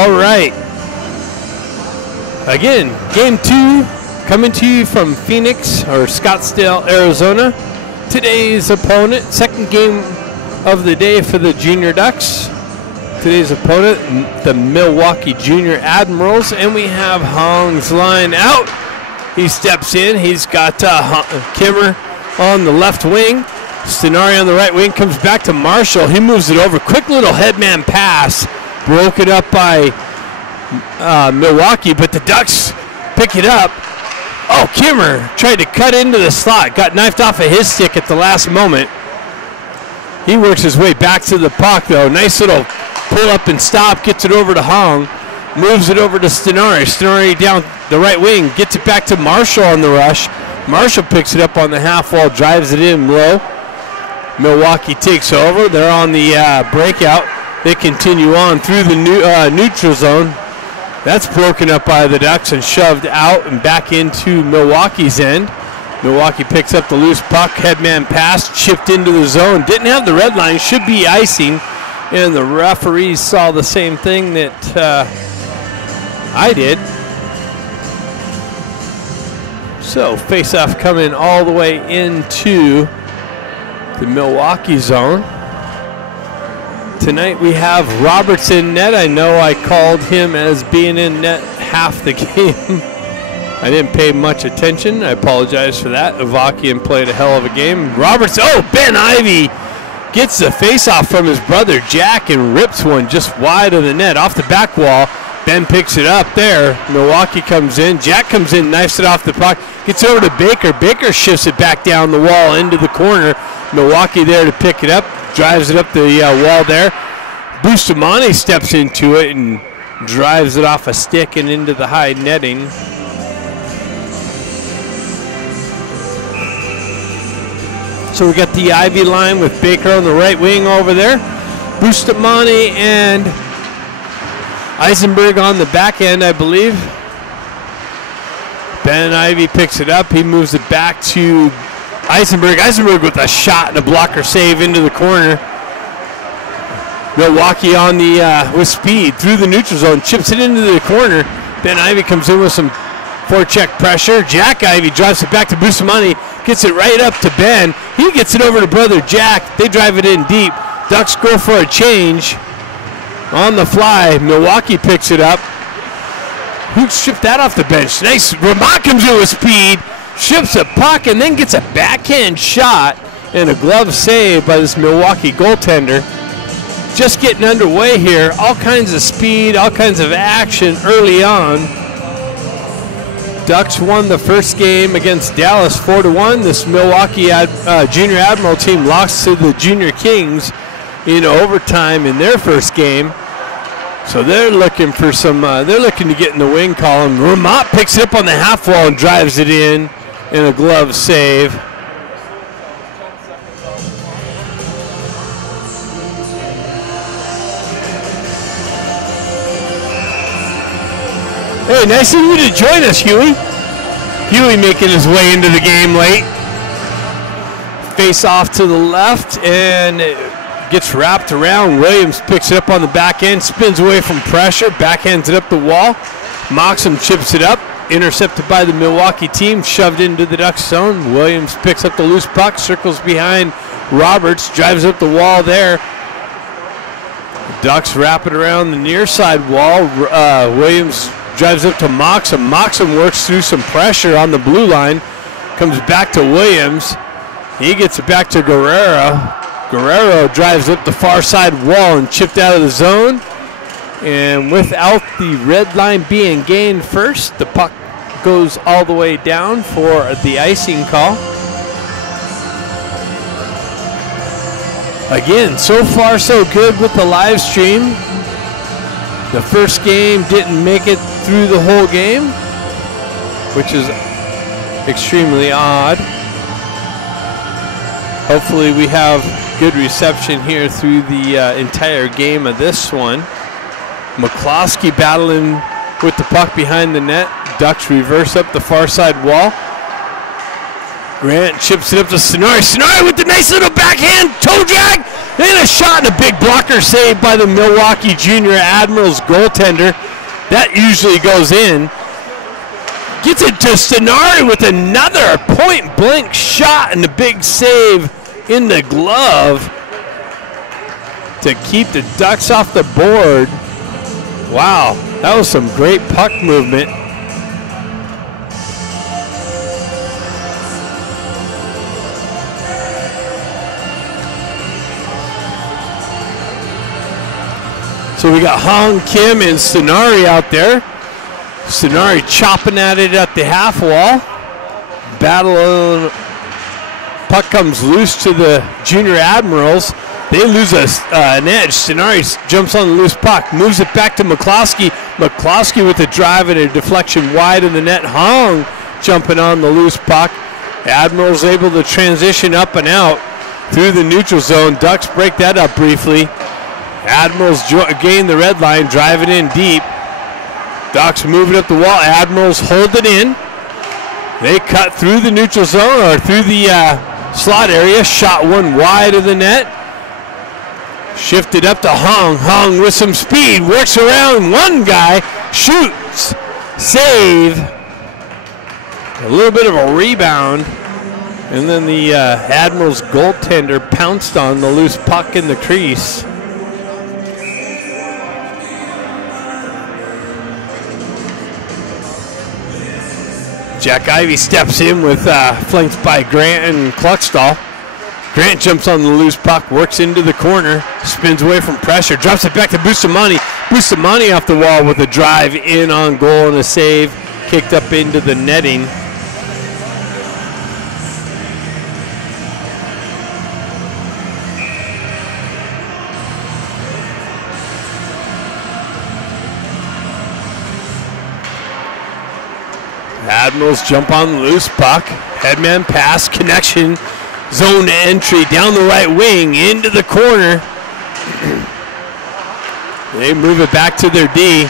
All right. Again, game 2 coming to you from Phoenix or Scottsdale, Arizona. Today's opponent, second game of the day for the Junior Ducks. Today's opponent, the Milwaukee Junior Admirals, and we have Hong's line out. He steps in. He's got Kimmer on the left wing. Stenari on the right wing, comes back to Marshall. He moves it over. Quick little headman pass. Broken up by Milwaukee, but the Ducks pick it up. Oh, Kimmer tried to cut into the slot. Got knifed off of his stick at the last moment. He works his way back to the puck, though. Nice little pull up and stop. Gets it over to Hong. Moves it over to Stenari. Stenari down the right wing. Gets it back to Marshall on the rush. Marshall picks it up on the half wall. Drives it in low. Milwaukee takes over. They're on the breakout. They continue on through the neutral zone. That's broken up by the Ducks and shoved out and back into Milwaukee's end. Milwaukee picks up the loose puck. Headman pass, chipped into the zone. Didn't have the red line, should be icing. And the referees saw the same thing that I did. So face-off coming all the way into the Milwaukee zone. Tonight we have Roberts in net. I know I called him as being in net half the game. I didn't pay much attention. I apologize for that. Avakian played a hell of a game. Roberts, oh, Ben Ivy gets the face-off from his brother Jack and rips one just wide of the net off the back wall. Ben picks it up there. Milwaukee comes in. Jack comes in, knifes it off the puck. Gets over to Baker. Baker shifts it back down the wall into the corner. Milwaukee there to pick it up. Drives it up the wall there. Bustamante steps into it and drives it off a stick and into the high netting. So we got the Ivy line with Baker on the right wing over there. Bustamante and Eisenberg on the back end, I believe. Ben Ivy picks it up. He moves it back to Eisenberg. Eisenberg with a shot and a blocker save into the corner. Milwaukee on the with speed through the neutral zone, chips it into the corner. Ben Ivy comes in with some forecheck pressure. Jack Ivy drives it back to Bustamante, gets it right up to Ben. He gets it over to brother Jack. They drive it in deep. Ducks go for a change on the fly. Milwaukee picks it up. Who shipped that off the bench? Nice. Ramon comes in with speed. Ships a puck and then gets a backhand shot and a glove save by this Milwaukee goaltender. Just getting underway here. All kinds of speed, all kinds of action early on. Ducks won the first game against Dallas 4-1. This Milwaukee Junior Admiral team lost to the Junior Kings in overtime in their first game. So they're looking for some, they're looking to get in the win column. Ramot picks it up on the half wall and drives it in a glove save. Hey, nice of you to join us, Huey. Huey making his way into the game late. Face off to the left and gets wrapped around. Williams picks it up on the back end, spins away from pressure, backhands it up the wall. Moxham chips it up. Intercepted by the Milwaukee team, shoved into the Ducks zone. Williams picks up the loose puck, circles behind Roberts, drives up the wall there. Ducks wrap it around the near side wall. Williams drives up to Moxham. Moxham works through some pressure on the blue line, comes back to Williams. He gets it back to Guerrero. Guerrero drives up the far side wall and chipped out of the zone. And without the red line being gained first, the puck goes all the way down for the icing call. Again, so far so good with the live stream. The first game didn't make it through the whole game, which is extremely odd. Hopefully we have good reception here through the entire game of this one. McCloskey battling with the puck behind the net. Ducks reverse up the far side wall. Grant chips it up to Stenari. Stenari with the nice little backhand toe drag. And a shot and a big blocker saved by the Milwaukee Junior Admirals goaltender. That usually goes in. Gets it to Stenari with another point-blank shot and a big save in the glove to keep the Ducks off the board. Wow, that was some great puck movement. So we got Hong Kim and Stenari out there. Stenari chopping at it at the half wall. Battle. Puck comes loose to the Junior Admirals. They lose an edge. Stenari jumps on the loose puck, moves it back to McCloskey. McCloskey with a drive and a deflection wide of the net. Hong jumping on the loose puck. Admirals able to transition up and out through the neutral zone. Ducks break that up briefly. Admirals gain the red line, driving in deep. Ducks moving up the wall. Admirals hold it in. They cut through the neutral zone or through the slot area. Shot one wide of the net. Shifted up to Hong. Hong with some speed. Works around one guy. Shoots. Save. A little bit of a rebound. And then the Admirals goaltender pounced on the loose puck in the crease. Jack Ivey steps in with flanked by Grant and Kluckstall. Grant jumps on the loose puck, works into the corner, spins away from pressure, drops it back to Bustamante. Bustamante off the wall with a drive in on goal and a save, kicked up into the netting. Admirals jump on the loose puck. Headman pass, connection, zone entry down the right wing into the corner. They move it back to their D.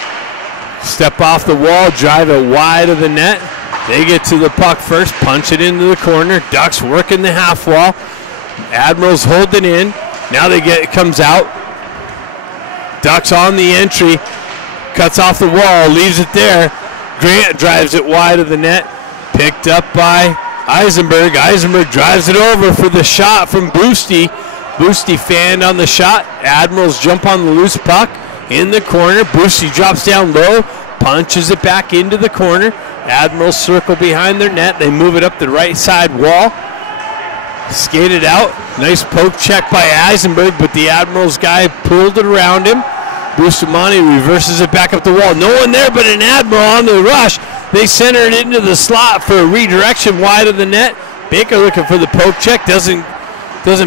Step off the wall, drive it wide of the net. They get to the puck first, punch it into the corner. Ducks working the half wall. Admirals hold it in. Now it comes out. Ducks on the entry. Cuts off the wall, leaves it there. Grant drives it wide of the net. Picked up by Eisenberg. Eisenberg drives it over for the shot from Boosty. Boosty fanned on the shot. Admirals jump on the loose puck in the corner. Boosty drops down low, punches it back into the corner. Admirals circle behind their net. They move it up the right side wall. Skated out. Nice poke check by Eisenberg, but the Admirals guy pulled it around him. Bustamante reverses it back up the wall. No one there but an Admiral on the rush. They center it into the slot for a redirection wide of the net. Baker looking for the poke check. Doesn't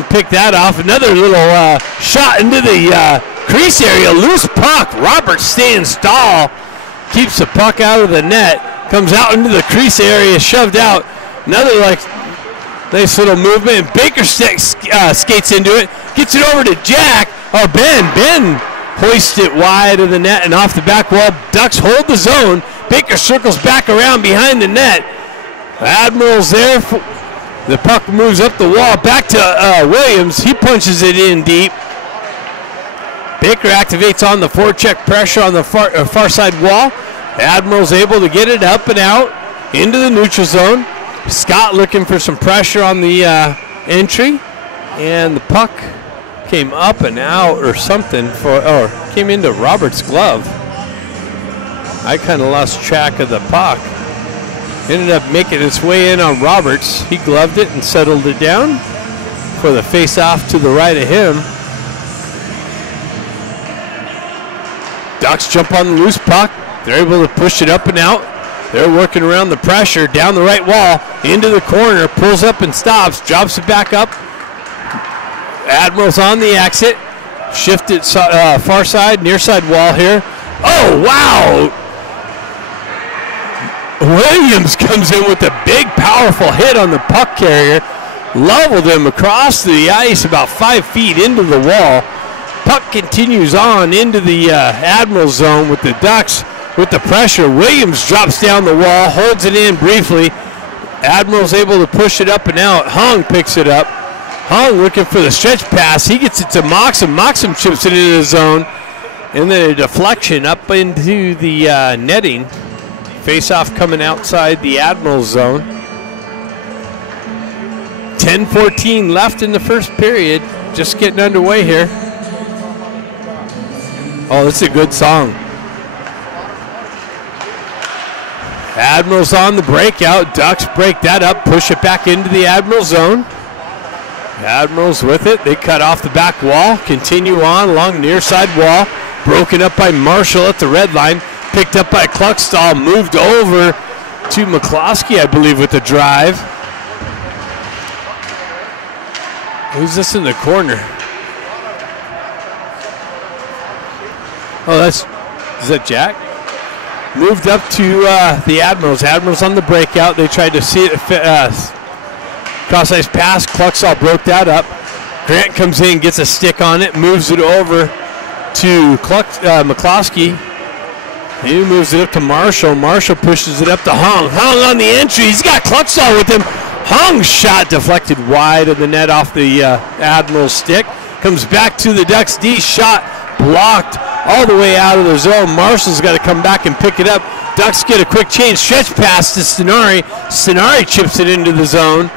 pick that off. Another little shot into the crease area. Loose puck. Robert stands tall. Keeps the puck out of the net. Comes out into the crease area. Shoved out. Another nice little movement. And Baker skates into it. Gets it over to Jack. Oh, Ben hoists it wide of the net and off the back wall. Ducks hold the zone. Baker circles back around behind the net. Admirals there. The puck moves up the wall back to Williams. He punches it in deep. Baker activates on the forecheck pressure on the far side wall. Admirals able to get it up and out into the neutral zone. Scott looking for some pressure on the entry. And the puck came up and out or something or came into Robert's glove. I kind of lost track of the puck. Ended up making its way in on Roberts. He gloved it and settled it down for the face-off to the right of him. Ducks jump on the loose puck. They're able to push it up and out. They're working around the pressure down the right wall into the corner. Pulls up and stops. Drops it back up. Admirals on the exit. Shifted far side, near side wall here. Oh, wow! Williams comes in with a big, powerful hit on the puck carrier. Leveled him across the ice about 5 feet into the wall. Puck continues on into the Admiral zone with the Ducks with the pressure. Williams drops down the wall, holds it in briefly. Admiral's able to push it up and out. Hong picks it up. Hung looking for the stretch pass. He gets it to Moxham. Moxham chips it into the zone. And then a deflection up into the netting. Face-off coming outside the Admirals zone. 10-14 left in the first period. Just getting underway here. Oh, this is a good song. Admirals on the breakout. Ducks break that up, push it back into the Admiral zone. Admirals with it. They cut off the back wall, continue on along near side wall. Broken up by Marshall at the red line. Picked up by Kluckstall. Moved over to McCloskey, I believe, with the drive. Who's this in the corner? Oh, is that Jack? Moved up to the Admirals. Admirals on the breakout. They tried to see it. Cross-ice pass. Kluckstall broke that up. Grant comes in, gets a stick on it, moves it over to McCloskey. He moves it up to Marshall. Marshall pushes it up to Hung. Hung on the entry. He's got Kluckstall with him. Hung's shot deflected wide of the net off the Admiral stick. Comes back to the Ducks D. Shot blocked all the way out of the zone. Marshall's got to come back and pick it up. Ducks get a quick change. Stretch pass to Stenari. Stenari chips it into the zone.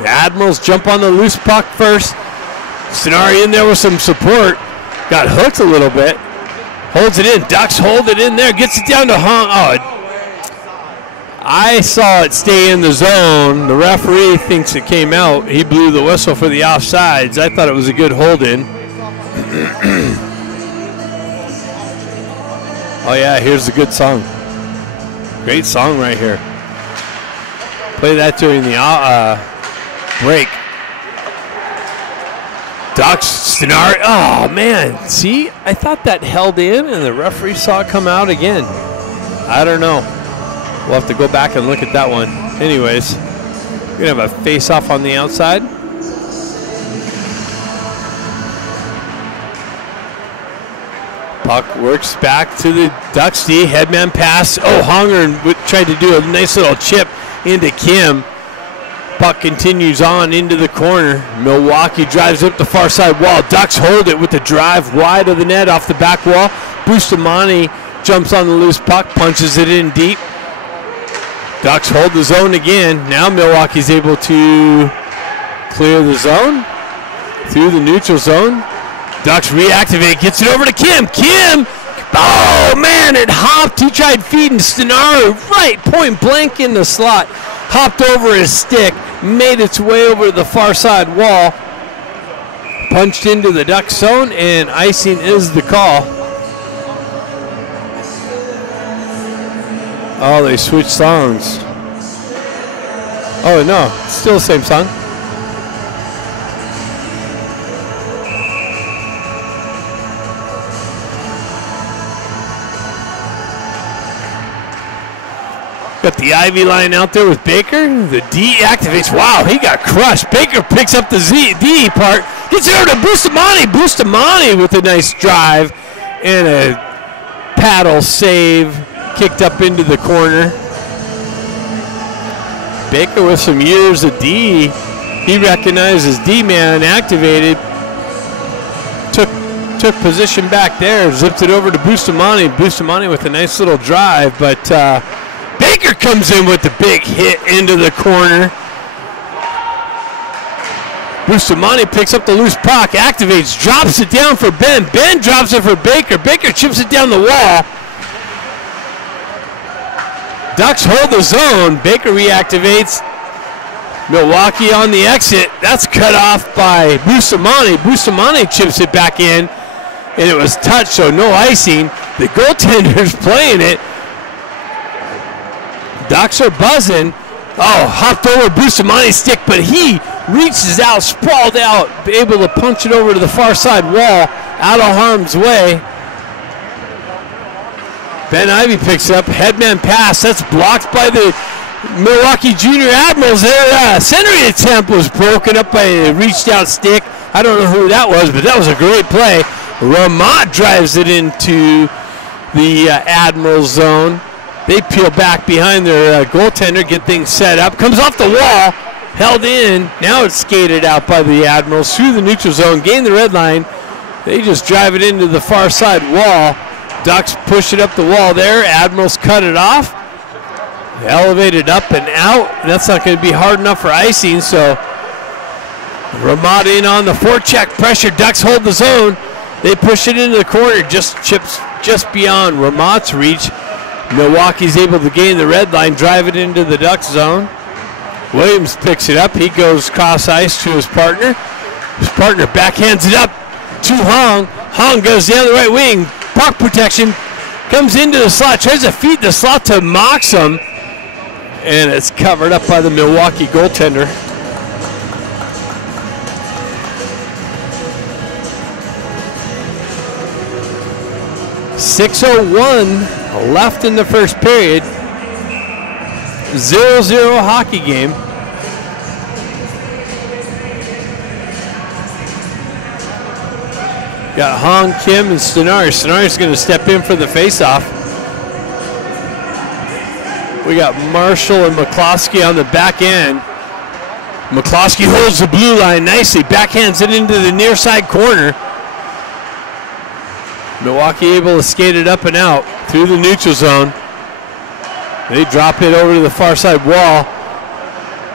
The Admirals jump on the loose puck first. Stenari in there with some support. Got hooked a little bit. Holds it in. Ducks hold it in there. Gets it down to Hung. Oh, I saw it stay in the zone. The referee thinks it came out. He blew the whistle for the offsides. I thought it was a good hold in. Oh, yeah, here's the good song. Great song right here. Play that during the break. Ducks, Stenari. Oh, man. See, I thought that held in, and the referee saw it come out again. I don't know. We'll have to go back and look at that one. Anyways, we're going to have a face-off on the outside. Puck works back to the Ducks D. Headman pass. Oh, Honger tried to do a nice little chip into Kim. Puck continues on into the corner. Milwaukee drives up the far side wall. Ducks hold it with the drive wide of the net off the back wall. Bustamante jumps on the loose puck, punches it in deep. Ducks hold the zone again. Now Milwaukee's able to clear the zone through the neutral zone. Ducks reactivate, gets it over to Kim. Kim! Oh, man, it hopped. He tried feeding Stenaro right point blank in the slot. Hopped over his stick, made its way over the far side wall. Punched into the Ducks zone, and icing is the call. Oh, they switched songs. Oh, no, it's still the same song. Got the Ivy line out there with Baker. The D activates. Wow, he got crushed. Baker picks up the D part. Gets it over to Bustamante. Bustamante with a nice drive and a paddle save. Kicked up into the corner. Baker with some years of D. He recognizes D-man activated. Took position back there. Zipped it over to Bustamante. Bustamante with a nice little drive, but Baker comes in with the big hit into the corner. Bustamante picks up the loose puck, activates, drops it down for Ben. Ben drops it for Baker. Baker chips it down the wall. Ducks hold the zone. Baker reactivates. Milwaukee on the exit. That's cut off by Bustamante. Bustamante chips it back in, and it was touched, so no icing. The goaltender's playing it. Ducks are buzzing. Oh, hopped over Bustamante's stick, but he reaches out, sprawled out, able to punch it over to the far side wall, out of harm's way. Ben Ivy picks up, headman pass. That's blocked by the Milwaukee Junior Admirals. Their centering attempt was broken up by a reached out stick. I don't know who that was, but that was a great play. Ramat drives it into the Admiral zone. They peel back behind their goaltender, get things set up. Comes off the wall. held in. Now it's skated out by the Admirals through the neutral zone, gain the red line. They just drive it into the far side wall. Ducks push it up the wall there. Admirals cut it off. Elevated up and out. That's not going to be hard enough for icing, so Ramada in on the forecheck. Pressure. Ducks hold the zone. They push it into the corner. Just chips just beyond Ramada's reach. Milwaukee's able to gain the red line, drive it into the Ducks zone. Williams picks it up. He goes cross ice to his partner. His partner backhands it up to Hong. Hong goes down the right wing. Puck protection. Comes into the slot. Tries to feed the slot to Moxham. And it's covered up by the Milwaukee goaltender. .6:01 left in the first period. 0-0 hockey game. Got Hong, Kim, and Stenari. Stenari's going to step in for the faceoff. We got Marshall and McCloskey on the back end. McCloskey holds the blue line nicely, backhands it into the near side corner. Milwaukee able to skate it up and out through the neutral zone. They drop it over to the far side wall.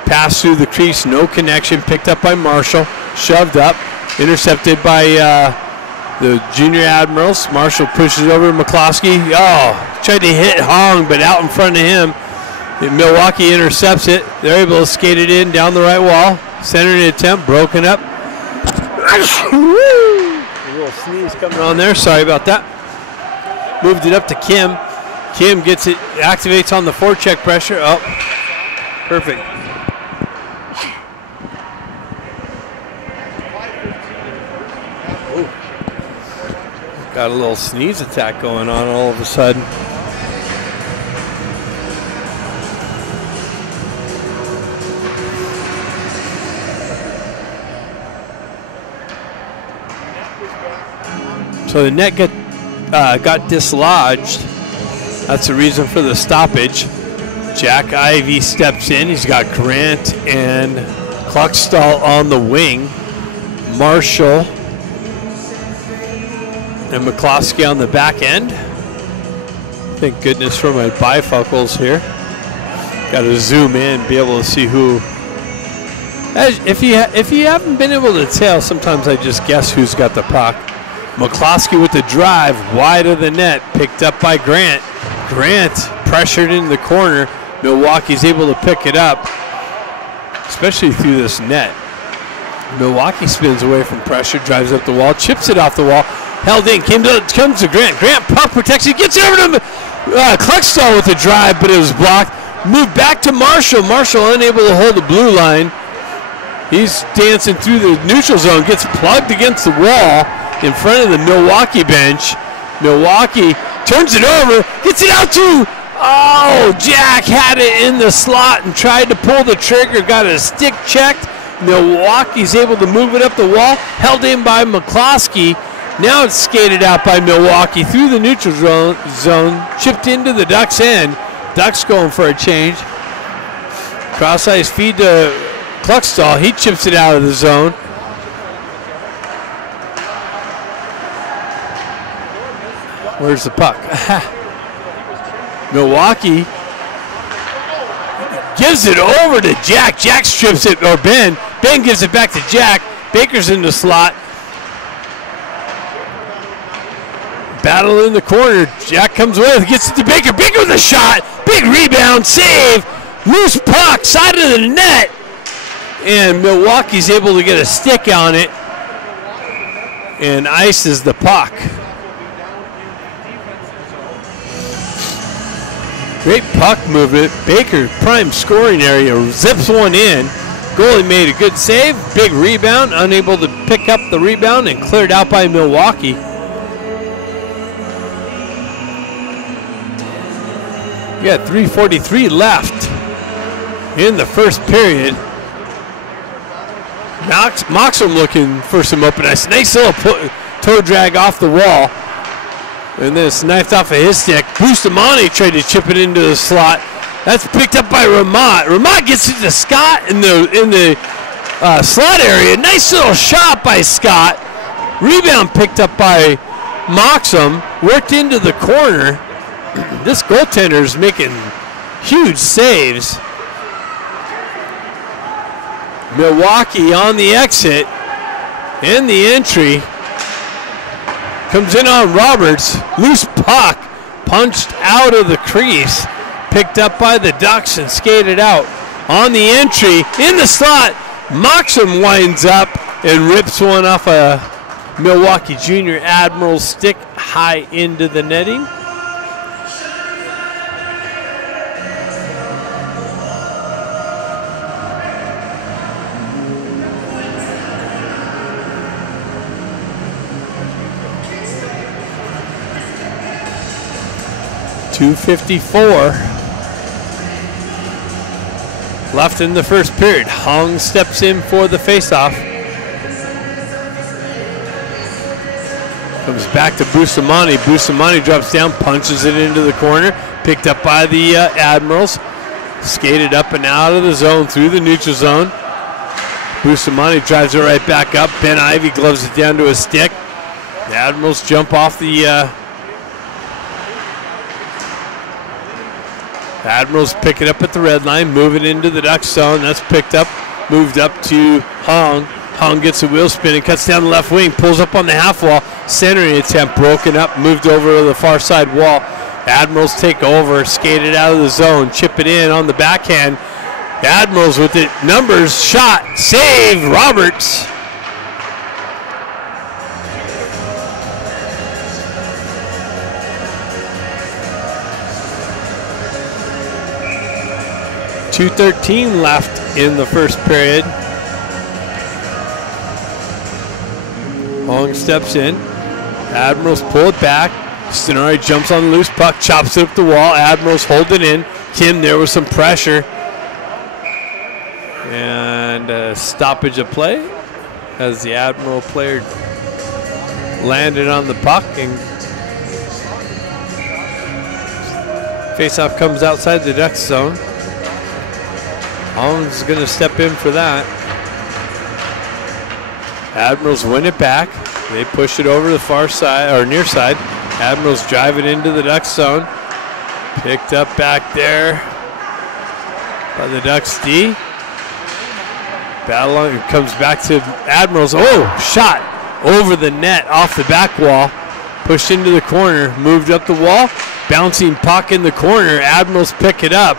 Pass through the crease, no connection, picked up by Marshall, shoved up, intercepted by the junior Admirals. Marshall pushes it over to McCloskey. Oh, tried to hit Hong, but out in front of him. Milwaukee intercepts it. They're able to skate it in down the right wall. Centering attempt, broken up. A little sneeze coming on there. Sorry about that. Moved it up to Kim. Kim gets it, activates on the forecheck pressure. Oh, perfect. Ooh. Got a little sneeze attack going on all of a sudden. So the net got dislodged. That's the reason for the stoppage. Jack Ivey steps in. He's got Grant and Kluckstall on the wing. Marshall and McCloskey on the back end. Thank goodness for my bifocals here. Got to zoom in, be able to see who. If you haven't been able to tell, sometimes I just guess who's got the puck. McCloskey with the drive, wide of the net, picked up by Grant. Grant pressured in the corner. Milwaukee's able to pick it up, especially through this net. Milwaukee spins away from pressure, drives up the wall, chips it off the wall, held in, comes to Grant. Grant puck protection, gets over to Kluckstall with the drive, but it was blocked. Moved back to Marshall. Marshall unable to hold the blue line. He's dancing through the neutral zone, gets plugged against the wall in front of the Milwaukee bench. Milwaukee turns it over, gets it out to, oh, Jack had it in the slot and tried to pull the trigger, got his stick checked. Milwaukee's able to move it up the wall, held in by McCloskey. Now it's skated out by Milwaukee through the neutral zone, chipped into the Ducks' end. Ducks going for a change. Cross ice feed to Kluckstall. He chips it out of the zone. Where's the puck? Milwaukee gives it over to Jack. Jack strips it, or Ben. Ben gives it back to Jack. Baker's in the slot. Battle in the corner. Jack comes with, gets it to Baker. Baker with a shot. Big rebound, save. Loose puck, side of the net. And Milwaukee's able to get a stick on it and ices the puck. Great puck movement. Baker, prime scoring area, zips one in. Goalie made a good save. Big rebound, unable to pick up the rebound and cleared out by Milwaukee. We got 3:43 left in the first period. Moxham looking for some open ice. Nice little toe drag off the wall. And then it's knifed off of his stick. Bustamante tried to chip it into the slot. That's picked up by Ramat. Ramat gets it to Scott in the slot area. Nice little shot by Scott. Rebound picked up by Moxham. Worked into the corner. This goaltender is making huge saves. Milwaukee on the exit. And the entry. Comes in on Roberts. Loose puck. Punched out of the crease. Picked up by the Ducks and skated out. On the entry. In the slot. Moxham winds up and rips one off a Milwaukee Junior Admirals stick high into the netting. .254 left in the first period. Hong steps in for the faceoff. Comes back to Bustamante. Bustamante drops down, punches it into the corner. Picked up by the Admirals. Skated up and out of the zone through the neutral zone. Bustamante drives it right back up. Ben Ivy gloves it down to his stick. The Admirals jump off the Admirals pick it up at the red line, move it into the Ducks zone. That's picked up, moved up to Hong. Hong gets a wheel spin and cuts down the left wing, pulls up on the half wall. Centering attempt broken up, moved over to the far side wall. Admirals take over, skate it out of the zone, chip it in on the backhand. Admirals with it, numbers, shot, save, Roberts. .213 left in the first period. Hong steps in. Admirals pull it back. Stenari jumps on the loose puck, chops it up the wall. Admirals hold it in. Kim there with some pressure. And a stoppage of play as the Admiral player landed on the puck. And faceoff comes outside the Ducks zone. Hong's going to step in for that. Admirals win it back. They push it over the far side, or near side. Admirals drive it into the Ducks zone. Picked up back there by the Ducks D. Battle on, comes back to Admirals. Oh, shot over the net off the back wall. Pushed into the corner, moved up the wall. Bouncing puck in the corner. Admirals pick it up.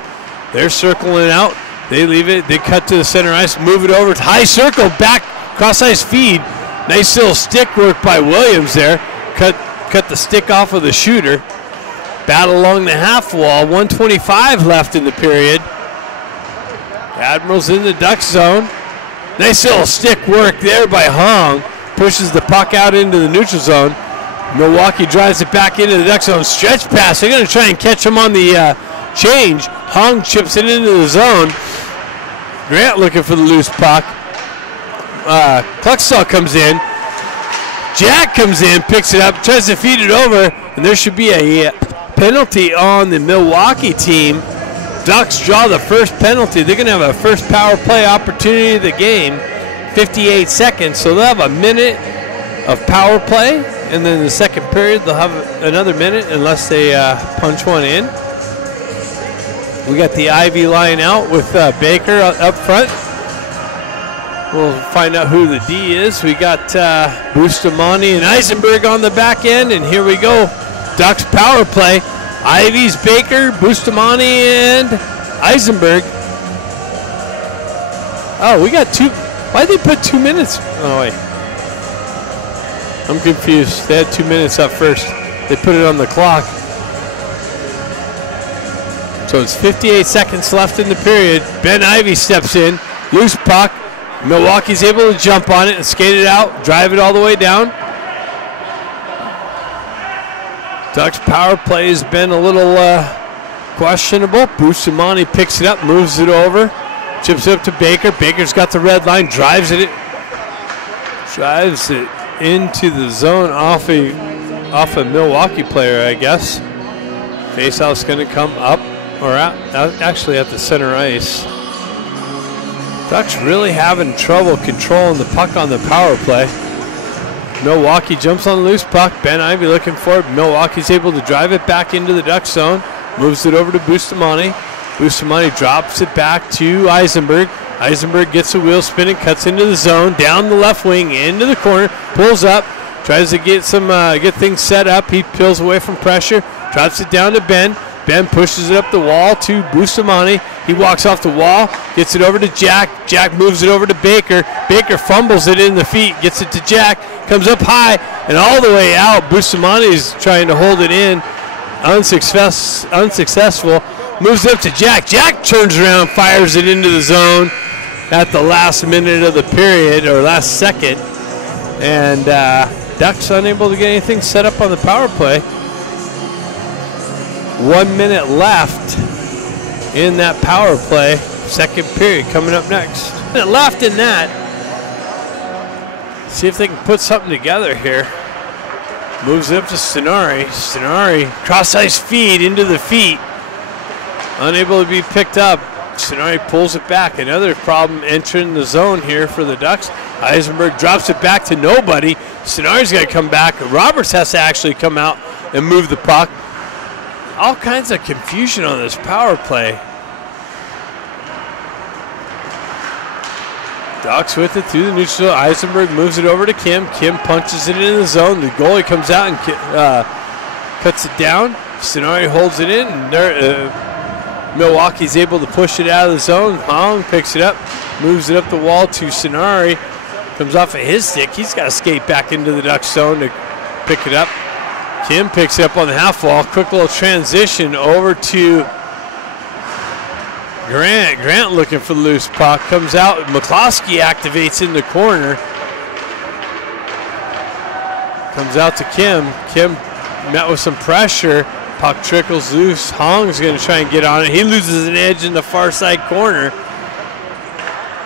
They're circling out. They leave it. They cut to the center ice, move it over. High circle, back, cross ice feed. Nice little stick work by Williams there. Cut the stick off of the shooter. Battle along the half wall. 1:25 left in the period. Admirals in the Ducks zone. Nice little stick work there by Hong. Pushes the puck out into the neutral zone. Milwaukee drives it back into the Ducks zone. Stretch pass. They're going to try and catch him on the change. Hong chips it into the zone. Grant looking for the loose puck. Kluckstall comes in. Jack comes in, picks it up, tries to feed it over, and there should be a penalty on the Milwaukee team. Ducks draw the first penalty. They're going to have a first power play opportunity of the game. 58 seconds, so they'll have a minute of power play, and then the second period they'll have another minute unless they punch one in. We got the Ivy line out with Baker up front. We'll find out who the D is. We got Bustamante and Eisenberg on the back end, and here we go. Ducks power play. Ivy's Baker, Bustamante, and Eisenberg. Oh, we got two. Why'd they put 2 minutes? Oh, wait. I'm confused. They had 2 minutes up first. They put it on the clock. So it's 58 seconds left in the period. Ben Ivy steps in. Loose puck. Milwaukee's able to jump on it and skate it out. Drive it all the way down. Ducks power play has been a little questionable. Bustamante picks it up, moves it over. Chips it up to Baker. Baker's got the red line. Drives it into the zone off a Milwaukee player, I guess. Faceoff's going to come up or actually at the center ice. Ducks really having trouble controlling the puck on the power play. Milwaukee jumps on the loose puck. Ben Ivy looking for it. Milwaukee's able to drive it back into the Duck zone. Moves it over to Bustamante. Bustamante drops it back to Eisenberg. Eisenberg gets a wheel spinning, cuts into the zone, down the left wing, into the corner, pulls up, tries to get get things set up. He peels away from pressure, drops it down to Ben. Ben pushes it up the wall to Bustamante. He walks off the wall, gets it over to Jack. Jack moves it over to Baker. Baker fumbles it in the feet, gets it to Jack, comes up high and all the way out. Bustamante is trying to hold it in, unsuccessful. Moves it up to Jack. Jack turns around, fires it into the zone at the last minute of the period, or last second. And Ducks unable to get anything set up on the power play. 1 minute left in that power play. Second period coming up next. Minute left in that. See if they can put something together here. Moves it up to Stenari. Stenari, cross-ice feed into the feet. Unable to be picked up. Stenari pulls it back. Another problem entering the zone here for the Ducks. Eisenberg drops it back to nobody. Stenari's got to come back. Roberts has to actually come out and move the puck. All kinds of confusion on this power play. Ducks with it through the neutral. Eisenberg moves it over to Kim. Kim punches it in the zone. The goalie comes out and cuts it down. Stenari holds it in. And Milwaukee's able to push it out of the zone. Hong picks it up, moves it up the wall to Stenari. Comes off of his stick. He's got to skate back into the Ducks zone to pick it up. Kim picks it up on the half wall. Quick little transition over to Grant. Grant looking for the loose puck. Comes out. McCloskey activates in the corner. Comes out to Kim. Kim met with some pressure. Puck trickles loose. Hong's going to try and get on it. He loses an edge in the far side corner.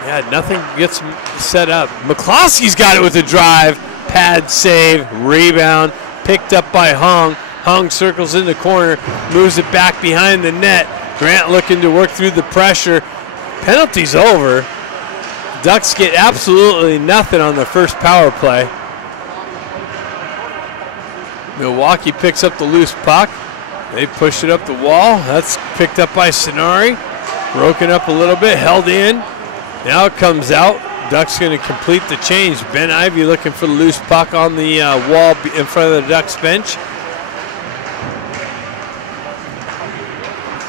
Yeah, nothing gets set up. McCloskey's got it with a drive. Pad save. Rebound. Picked up by Hong. Hong circles in the corner. Moves it back behind the net. Grant looking to work through the pressure. Penalty's over. Ducks get absolutely nothing on the first power play. Milwaukee picks up the loose puck. They push it up the wall. That's picked up by Stenari. Broken up a little bit, held in. Now it comes out. Ducks going to complete the change. Ben Ivy looking for the loose puck on the wall in front of the Ducks bench.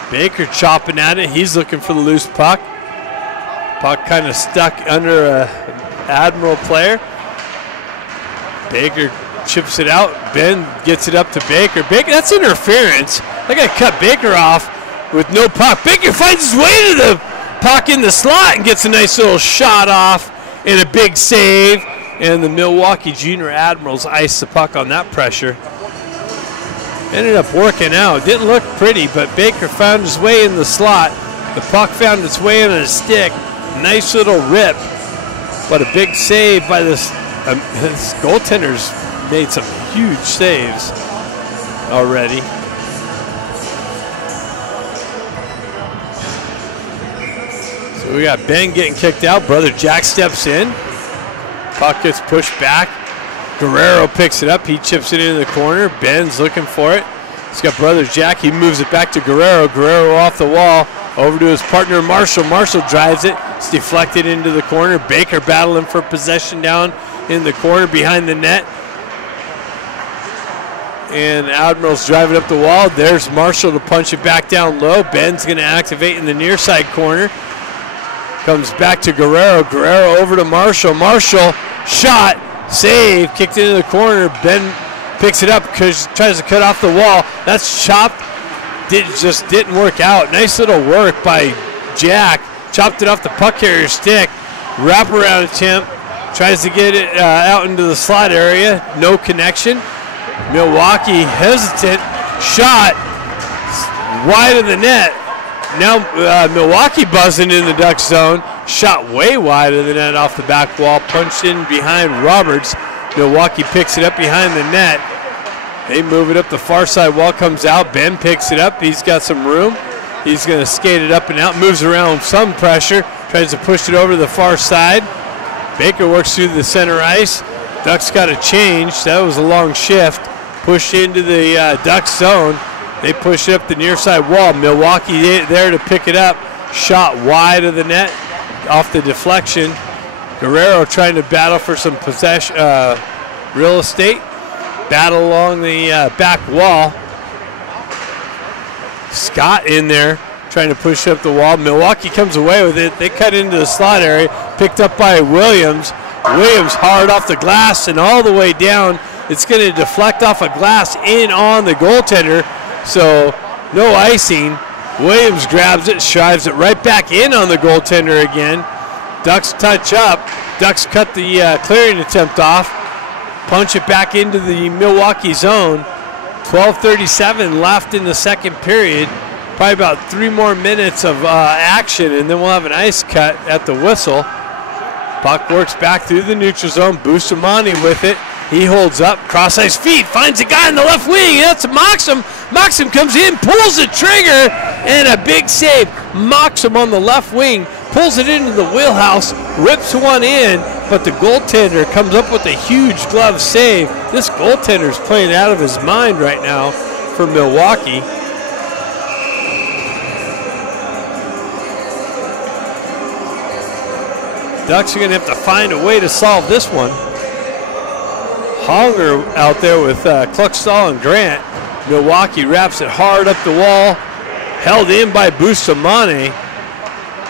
Baker chopping at it. He's looking for the loose puck. Puck kind of stuck under a Admiral player. Baker chips it out. Ben gets it up to Baker. Baker, that's interference. They got to cut Baker off with no puck. Baker finds his way to the puck in the slot and gets a nice little shot off and a big save. And the Milwaukee Junior Admirals ice the puck on that pressure. Ended up working out. Didn't look pretty, but Baker found his way in the slot. The puck found its way on his stick. Nice little rip, but a big save by this. His goaltenders made some huge saves already. So we got Ben getting kicked out. Brother Jack steps in. Puck gets pushed back. Guerrero picks it up. He chips it into the corner. Ben's looking for it. He's got Brother Jack. He moves it back to Guerrero. Guerrero off the wall. Over to his partner Marshall. Marshall drives it. It's deflected into the corner. Baker battling for possession down in the corner behind the net. And Admirals drive it up the wall. There's Marshall to punch it back down low. Ben's going to activate in the near side corner. Comes back to Guerrero. Guerrero over to Marshall. Marshall shot. Save. Kicked into the corner. Ben picks it up because tries to cut off the wall. That's chopped. Just didn't work out. Nice little work by Jack. Chopped it off the puck carrier's stick. Wraparound attempt. Tries to get it out into the slot area. No connection. Milwaukee hesitant. Shot. Wide of the net. Now Milwaukee buzzing in the Duck zone. Shot way wide of the net off the back wall. Punched in behind Roberts. Milwaukee picks it up behind the net. They move it up the far side wall. Comes out. Ben picks it up. He's got some room. He's going to skate it up and out, moves around some pressure, tries to push it over to the far side. Baker works through the center ice. Ducks got a change. That was a long shift. Pushed into the Ducks zone. They push it up the near side wall. Milwaukee there to pick it up. Shot wide of the net off the deflection. Guerrero trying to battle for some possession, real estate. Battle along the back wall. Scott in there trying to push up the wall. Milwaukee comes away with it. They cut into the slot area. Picked up by Williams. Williams hard off the glass and all the way down. It's going to deflect off a glass in on the goaltender. So no icing. Williams grabs it, shives it right back in on the goaltender again. Ducks touch up. Ducks cut the clearing attempt off. Punch it back into the Milwaukee zone. 12:37 left in the second period. Probably about 3 more minutes of action, and then we'll have an ice cut at the whistle. Puck works back through the neutral zone. Bustamante with it. He holds up, cross-ice feet, finds a guy in the left wing. That's Moxham. Moxham comes in, pulls the trigger, and a big save. Moxham on the left wing pulls it into the wheelhouse, rips one in, but the goaltender comes up with a huge glove save. This goaltender's playing out of his mind right now for Milwaukee. Ducks are going to have to find a way to solve this one. Honger out there with Kluckstall and Grant. Milwaukee wraps it hard up the wall. Held in by Bustamante.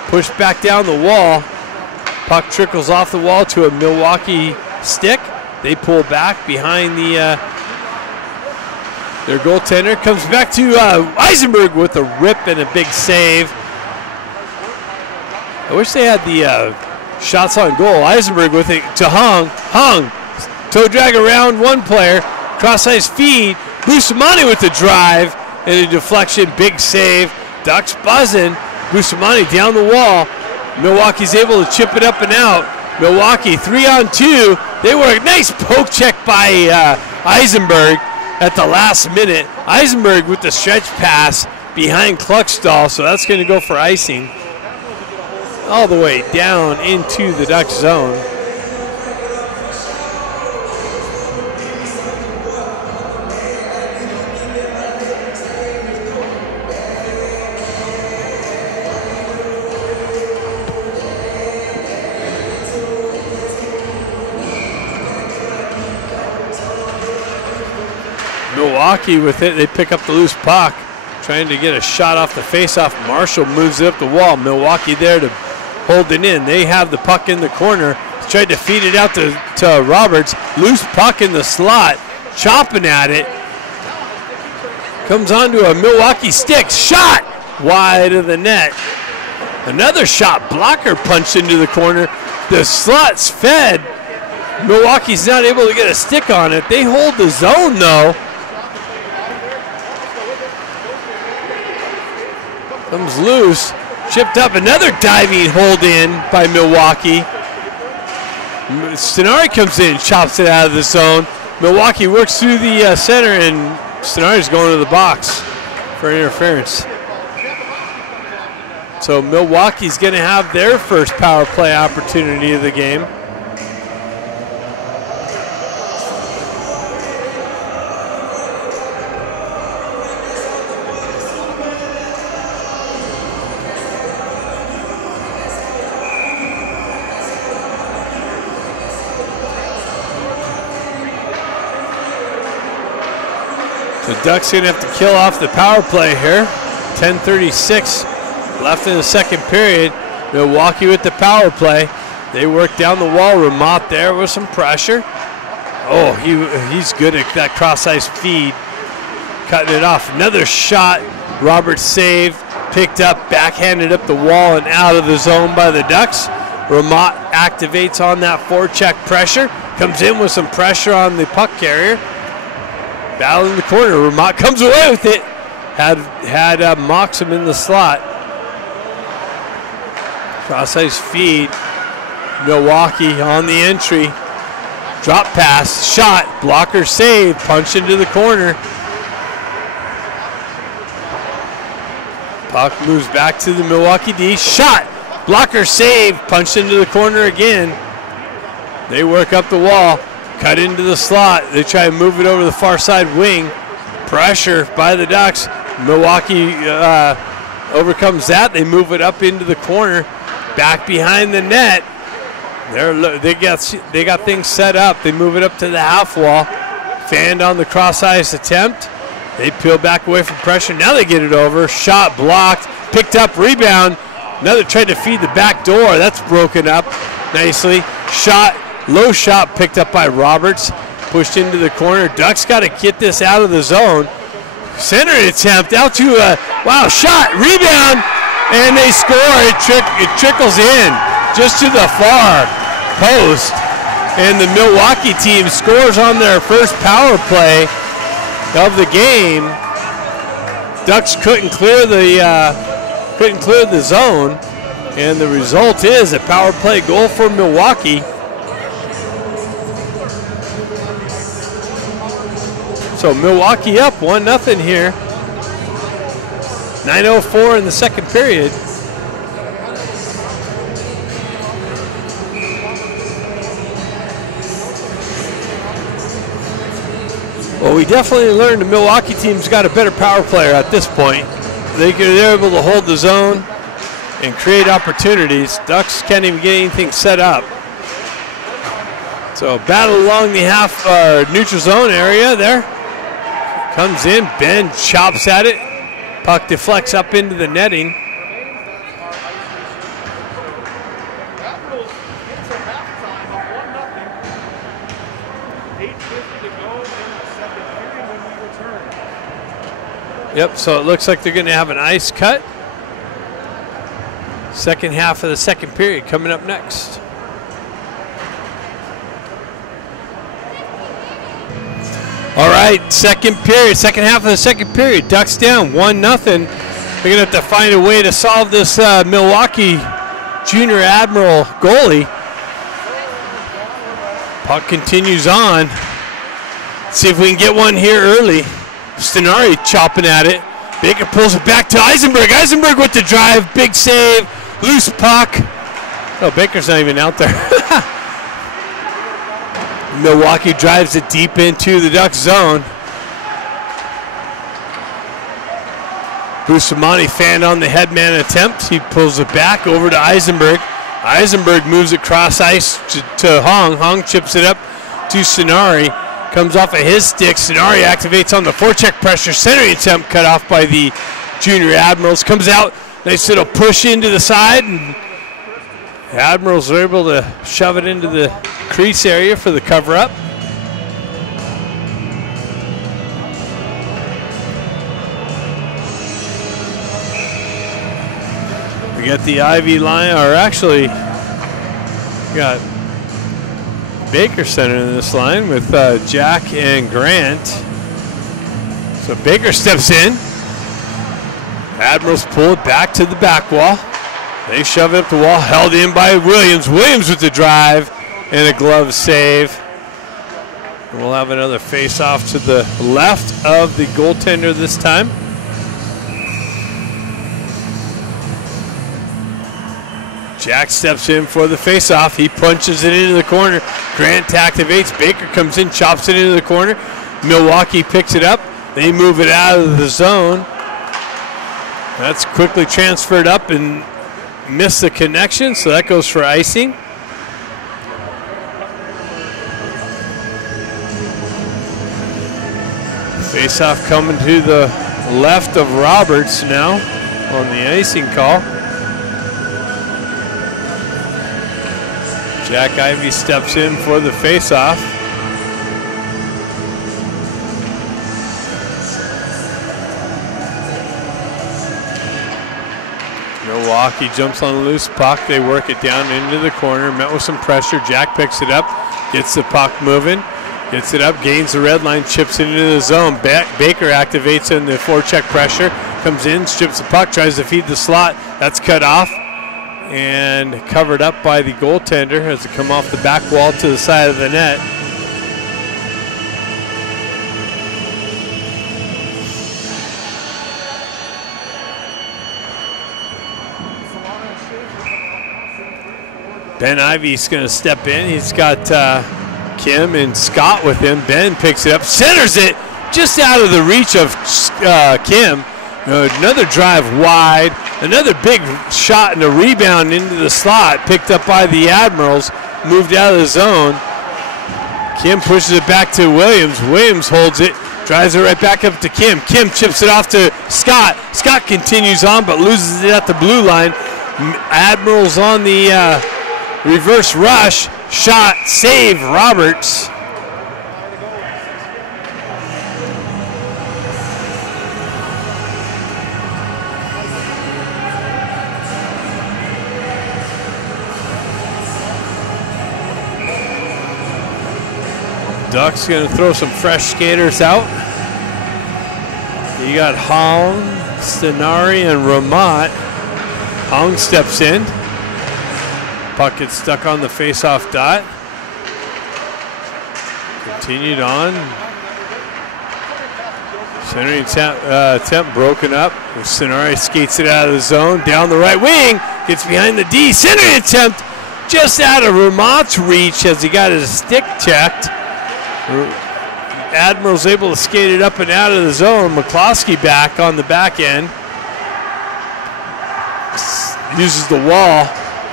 Pushed back down the wall. Puck trickles off the wall to a Milwaukee stick. They pull back behind their goaltender. Comes back to Eisenberg with a rip and a big save. I wish they had the shots on goal. Eisenberg with it to Hung. Hung. Toe drag around one player. Cross-ice feed. Bustamante with the drive and a deflection. Big save. Ducks buzzing. Bustamante down the wall. Milwaukee's able to chip it up and out. Milwaukee 3-on-2. They work. Nice poke check by Eisenberg at the last minute. Eisenberg with the stretch pass behind Kluckstall, so that's going to go for icing. All the way down into the Ducks zone. Milwaukee with it. They pick up the loose puck, trying to get a shot off the faceoff. Marshall moves it up the wall. Milwaukee there to hold it in. They have the puck in the corner. Tried to feed it out to Roberts. Loose puck in the slot. Chopping at it. Comes onto a Milwaukee stick. Shot wide of the net. Another shot. Blocker punched into the corner. The slot's fed. Milwaukee's not able to get a stick on it. They hold the zone though. Comes loose. Chipped up, another diving hold in by Milwaukee. Stenari comes in, chops it out of the zone. Milwaukee works through the center, and Stenari's going to the box for interference. So Milwaukee's going to have their first power play opportunity of the game. The Ducks going to have to kill off the power play here. 10:36 left in the second period. Milwaukee with the power play. They work down the wall. Ramat there with some pressure. Oh, he's good at that cross-ice feed. Cutting it off. Another shot. Roberts saved. Picked up, backhanded up the wall and out of the zone by the Ducks. Ramat activates on that forecheck pressure. Comes in with some pressure on the puck carrier. Battle in the corner. Ramat comes away with it. Had Moxham in the slot. Cross-ice feed. Milwaukee on the entry. Drop pass. Shot. Blocker save. Punch into the corner. Puck moves back to the Milwaukee D. Shot! Blocker save. Punched into the corner again. They work up the wall. Cut into the slot. They try to move it over the far side wing. Pressure by the Ducks. Milwaukee overcomes that. They move it up into the corner. Back behind the net. They got things set up. They move it up to the half wall. Fanned on the cross ice attempt. They peel back away from pressure. Now they get it over. Shot blocked. Picked up. Rebound. Another tried to feed the back door. That's broken up nicely. Shot. Low shot picked up by Roberts. Pushed into the corner. Ducks got to get this out of the zone. Center attempt out to wow, shot, rebound, and they score. It trickles in just to the far post. And the Milwaukee team scores on their first power play of the game. Ducks couldn't clear the zone, and the result is a power play goal for Milwaukee. So Milwaukee up 1-0 here. 9:04 in the second period. Well, we definitely learned the Milwaukee team's got a better power player at this point. They're able to hold the zone and create opportunities. Ducks can't even get anything set up. So battle along the half neutral zone area there. Comes in, Ben chops at it. Puck deflects up into the netting. Admirals into halftime of 1-0. 8:50 to go in the second period when we return. Yep, so it looks like they're going to have an ice cut. Second half of the second period coming up next. All right, second half of the second period. Ducks down 1-0. They're going to have to find a way to solve this Milwaukee Junior Admiral goalie. Puck continues on. See if we can get one here early. Stenari chopping at it. Baker pulls it back to Eisenberg. Eisenberg with the drive. Big save. Loose puck. Oh, Baker's not even out there. Milwaukee drives it deep into the Ducks zone. Bustamante fanned on the headman attempt. He pulls it back over to Eisenberg. Eisenberg moves it cross ice to Hong. Hong chips it up to Stenari. Comes off of his stick. Stenari activates on the forecheck pressure. Centering attempt cut off by the Junior Admirals. Comes out. Nice little push into the side. And Admirals are able to shove it into the crease area for the cover-up. We got the Ivy line, or actually, we got Baker center in this line with Jack and Grant. So Baker steps in. Admirals pull it back to the back wall. They shove it up the wall, held in by Williams. Williams with the drive and a glove save. And we'll have another face-off to the left of the goaltender this time. Jack steps in for the face-off. He punches it into the corner. Grant activates. Baker comes in, chops it into the corner. Milwaukee picks it up. They move it out of the zone. That's quickly transferred up and missed the connection, so that goes for icing. Face-off coming to the left of Roberts now on the icing call. Jack Ivy steps in for the face-off. Milwaukee jumps on the loose puck. They work it down into the corner. Met with some pressure. Jack picks it up, gets the puck moving, gets it up, gains the red line, chips it into the zone. Baker activates in the forecheck pressure, comes in, strips the puck, tries to feed the slot. That's cut off and covered up by the goaltender as it come off the back wall to the side of the net. Ben Ivy's going to step in. He's got Kim and Scott with him. Ben picks it up, centers it just out of the reach of Kim. Another drive wide. Another big shot and a rebound into the slot. Picked up by the Admirals. Moved out of the zone. Kim pushes it back to Williams. Williams holds it. Drives it right back up to Kim. Kim chips it off to Scott. Scott continues on but loses it at the blue line. Admirals on the reverse rush. Shot, save, Roberts. Ducks going to throw some fresh skaters out. You got Hong, Stenari, and Ramat. Hong steps in. Puck gets stuck on the face-off dot. Continued on. Centering attempt broken up. Stenari skates it out of the zone. Down the right wing. Gets behind the D. Centering attempt just out of Ramat's reach as he got his stick checked. Admiral's able to skate it up and out of the zone. McCloskey back on the back end. Uses the wall.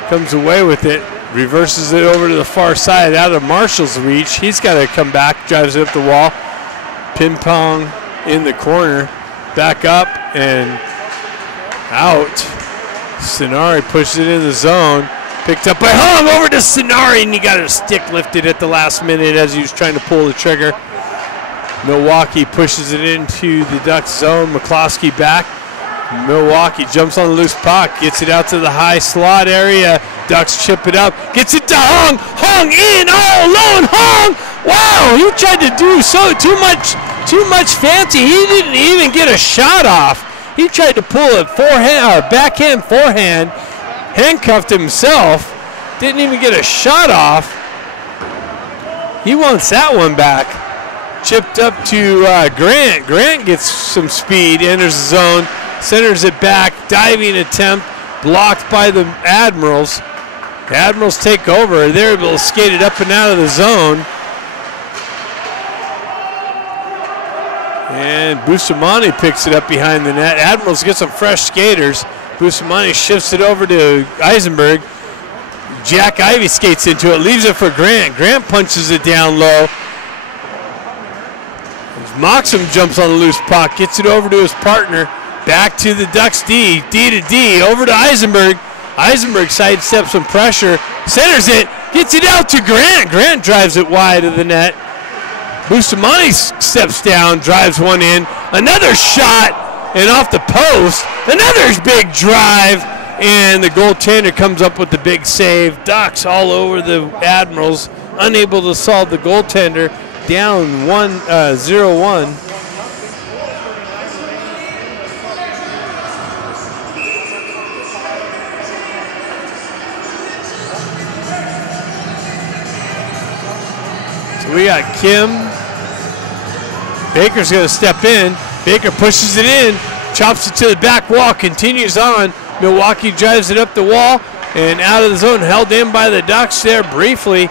Comes away with it. Reverses it over to the far side out of Marshall's reach. He's got to come back. Drives it up the wall. Ping pong in the corner. Back up and out. Stenari pushes it in the zone. Picked up by Hung over to Stenari, and he got his stick lifted at the last minute as he was trying to pull the trigger. Milwaukee pushes it into the Ducks zone. McCloskey back. Milwaukee jumps on the loose puck, gets it out to the high slot area. Ducks chip it up, gets it to Hung. Hung in all alone. Hung! Wow, he tried to do too much fancy. He didn't even get a shot off. He tried to pull a backhand forehand. Handcuffed himself, didn't even get a shot off. He wants that one back. Chipped up to Grant. Grant gets some speed, enters the zone, centers it back, diving attempt, blocked by the Admirals. The Admirals take over. They're able to skate it up and out of the zone. And Bustamante picks it up behind the net. Admirals get some fresh skaters. Bustamante shifts it over to Eisenberg. Jack Ivy skates into it, leaves it for Grant. Grant punches it down low. Moxham jumps on the loose puck, gets it over to his partner. Back to the Ducks D to D, over to Eisenberg. Eisenberg sidesteps some pressure, centers it, gets it out to Grant. Grant drives it wide of the net. Bustamante steps down, drives one in. Another shot. And off the post, another big drive, and the goaltender comes up with the big save. Ducks all over the Admirals, unable to solve the goaltender, down 0-1. So we got Kim. Baker's going to step in. Baker pushes it in, chops it to the back wall, continues on. Milwaukee drives it up the wall and out of the zone, held in by the Ducks there briefly.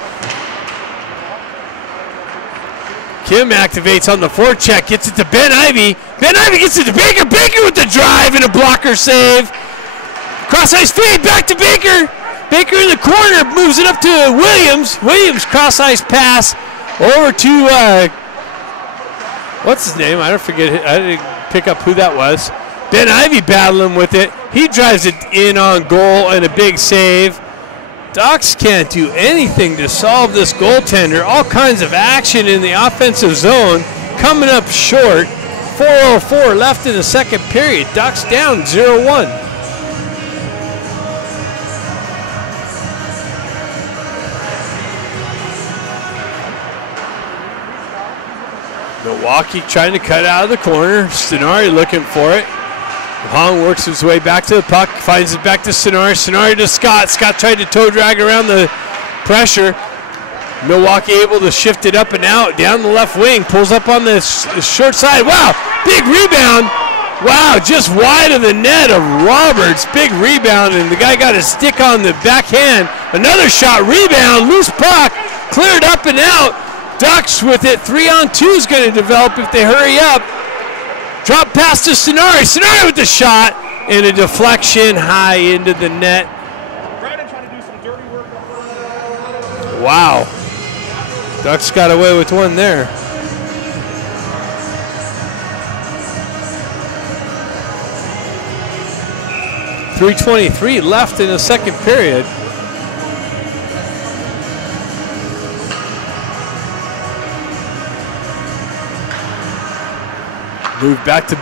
Kim activates on the forecheck, gets it to Ben Ivy. Ben Ivy gets it to Baker. Baker with the drive and a blocker save. Cross ice feed back to Baker. Baker in the corner moves it up to Williams. Williams cross ice pass over to what's his name? I don't forget. I didn't pick up who that was. Ben Ivy battling with it. He drives it in on goal and a big save. Ducks can't do anything to solve this goaltender. All kinds of action in the offensive zone. Coming up short. 4:04 left in the second period. Ducks down 0-1. Milwaukee trying to cut out of the corner. Stenari looking for it. Hong works his way back to the puck, finds it back to Stenari. Stenari to Scott. Scott tried to toe drag around the pressure. Milwaukee able to shift it up and out down the left wing. Pulls up on the short side. Wow, big rebound. Wow, just wide of the net of Roberts. Big rebound, and the guy got his stick on the backhand. Another shot, rebound, loose puck, cleared up and out. Ducks with it. 3-on-2 is going to develop if they hurry up. Drop pass to Sonari. Sonari with the shot, and a deflection high into the net. Brandon trying to do some dirty work. Wow. Ducks got away with one there. .323 left in the second period. Move back to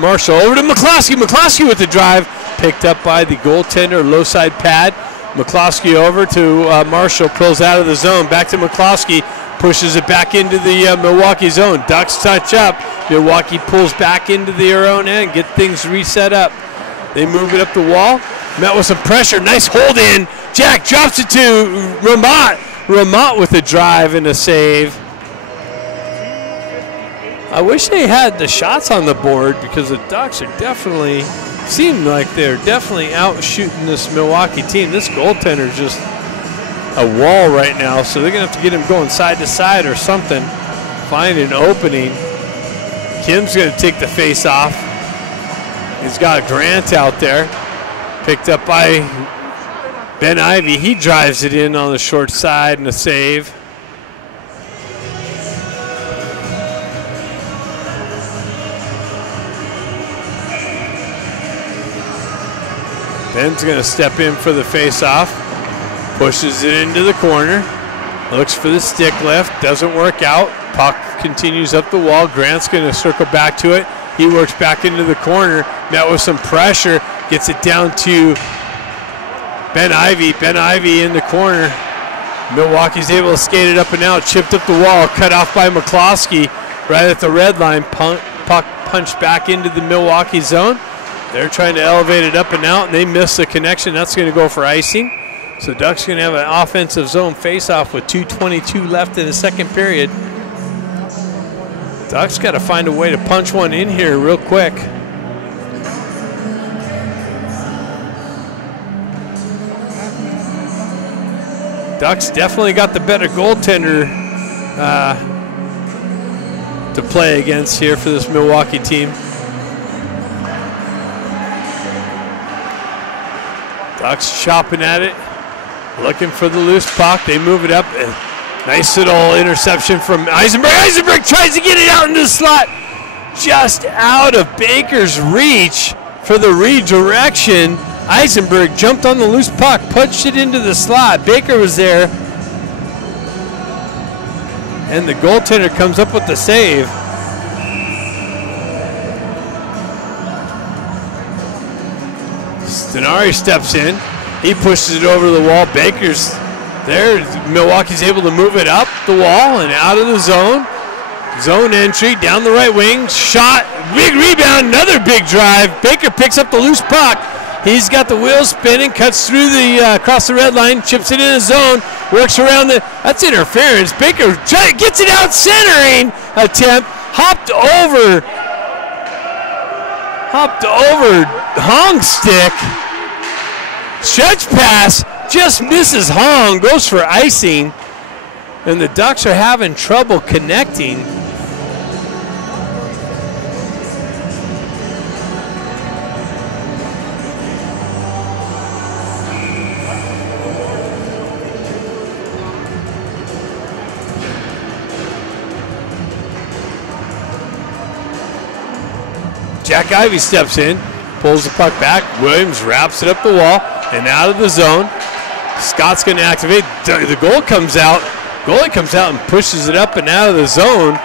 Marshall. Over to McCloskey. McCloskey with the drive. Picked up by the goaltender. Low side pad. McCloskey over to Marshall. Pulls out of the zone. Back to McCloskey. Pushes it back into the Milwaukee zone. Ducks touch up. Milwaukee pulls back into their own end. Get things reset up. They move it up the wall. Met with some pressure. Nice hold in. Jack drops it to Ramat. Ramat with a drive and a save. I wish they had the shots on the board because the Ducks are definitely, seem like they're definitely out shooting this Milwaukee team. This goaltender is just a wall right now, so they're going to have to get him going side to side or something. Find an opening. Kim's going to take the face off. He's got Grant out there. Picked up by Ben Ivy. He drives it in on the short side and a save. Ben's going to step in for the face-off. Pushes it into the corner. Looks for the stick lift. Doesn't work out. Puck continues up the wall. Grant's going to circle back to it. He works back into the corner. Met with some pressure. Gets it down to Ben Ivy. Ben Ivy in the corner. Milwaukee's able to skate it up and out. Chipped up the wall. Cut off by McCloskey. Right at the red line. Puck punched back into the Milwaukee zone. They're trying to elevate it up and out, and they miss the connection. That's going to go for icing. So Ducks going to have an offensive zone face-off with 2:22 left in the second period. Ducks got to find a way to punch one in here real quick. Ducks definitely got the better goaltender to play against here for this Milwaukee team. Ducks chopping at it, looking for the loose puck. They move it up. Nice little interception from Eisenberg. Eisenberg tries to get it out into the slot. Just out of Baker's reach for the redirection. Eisenberg jumped on the loose puck, punched it into the slot. Baker was there. And the goaltender comes up with the save. Stenari steps in. He pushes it over the wall. Baker's there. Milwaukee's able to move it up the wall and out of the zone. Zone entry down the right wing. Shot. Big rebound. Another big drive. Baker picks up the loose puck. He's got the wheels spinning. Cuts through the across the red line. Chips it in the zone. Works around the. That's interference. Baker gets it out. Centering attempt. Hopped over Hong's stick. Stretch pass, just misses Hong, goes for icing, and the Ducks are having trouble connecting. Jack Ivy steps in, pulls the puck back. Williams wraps it up the wall and out of the zone. Scott's going to activate. The goalie comes out and pushes it up and out of the zone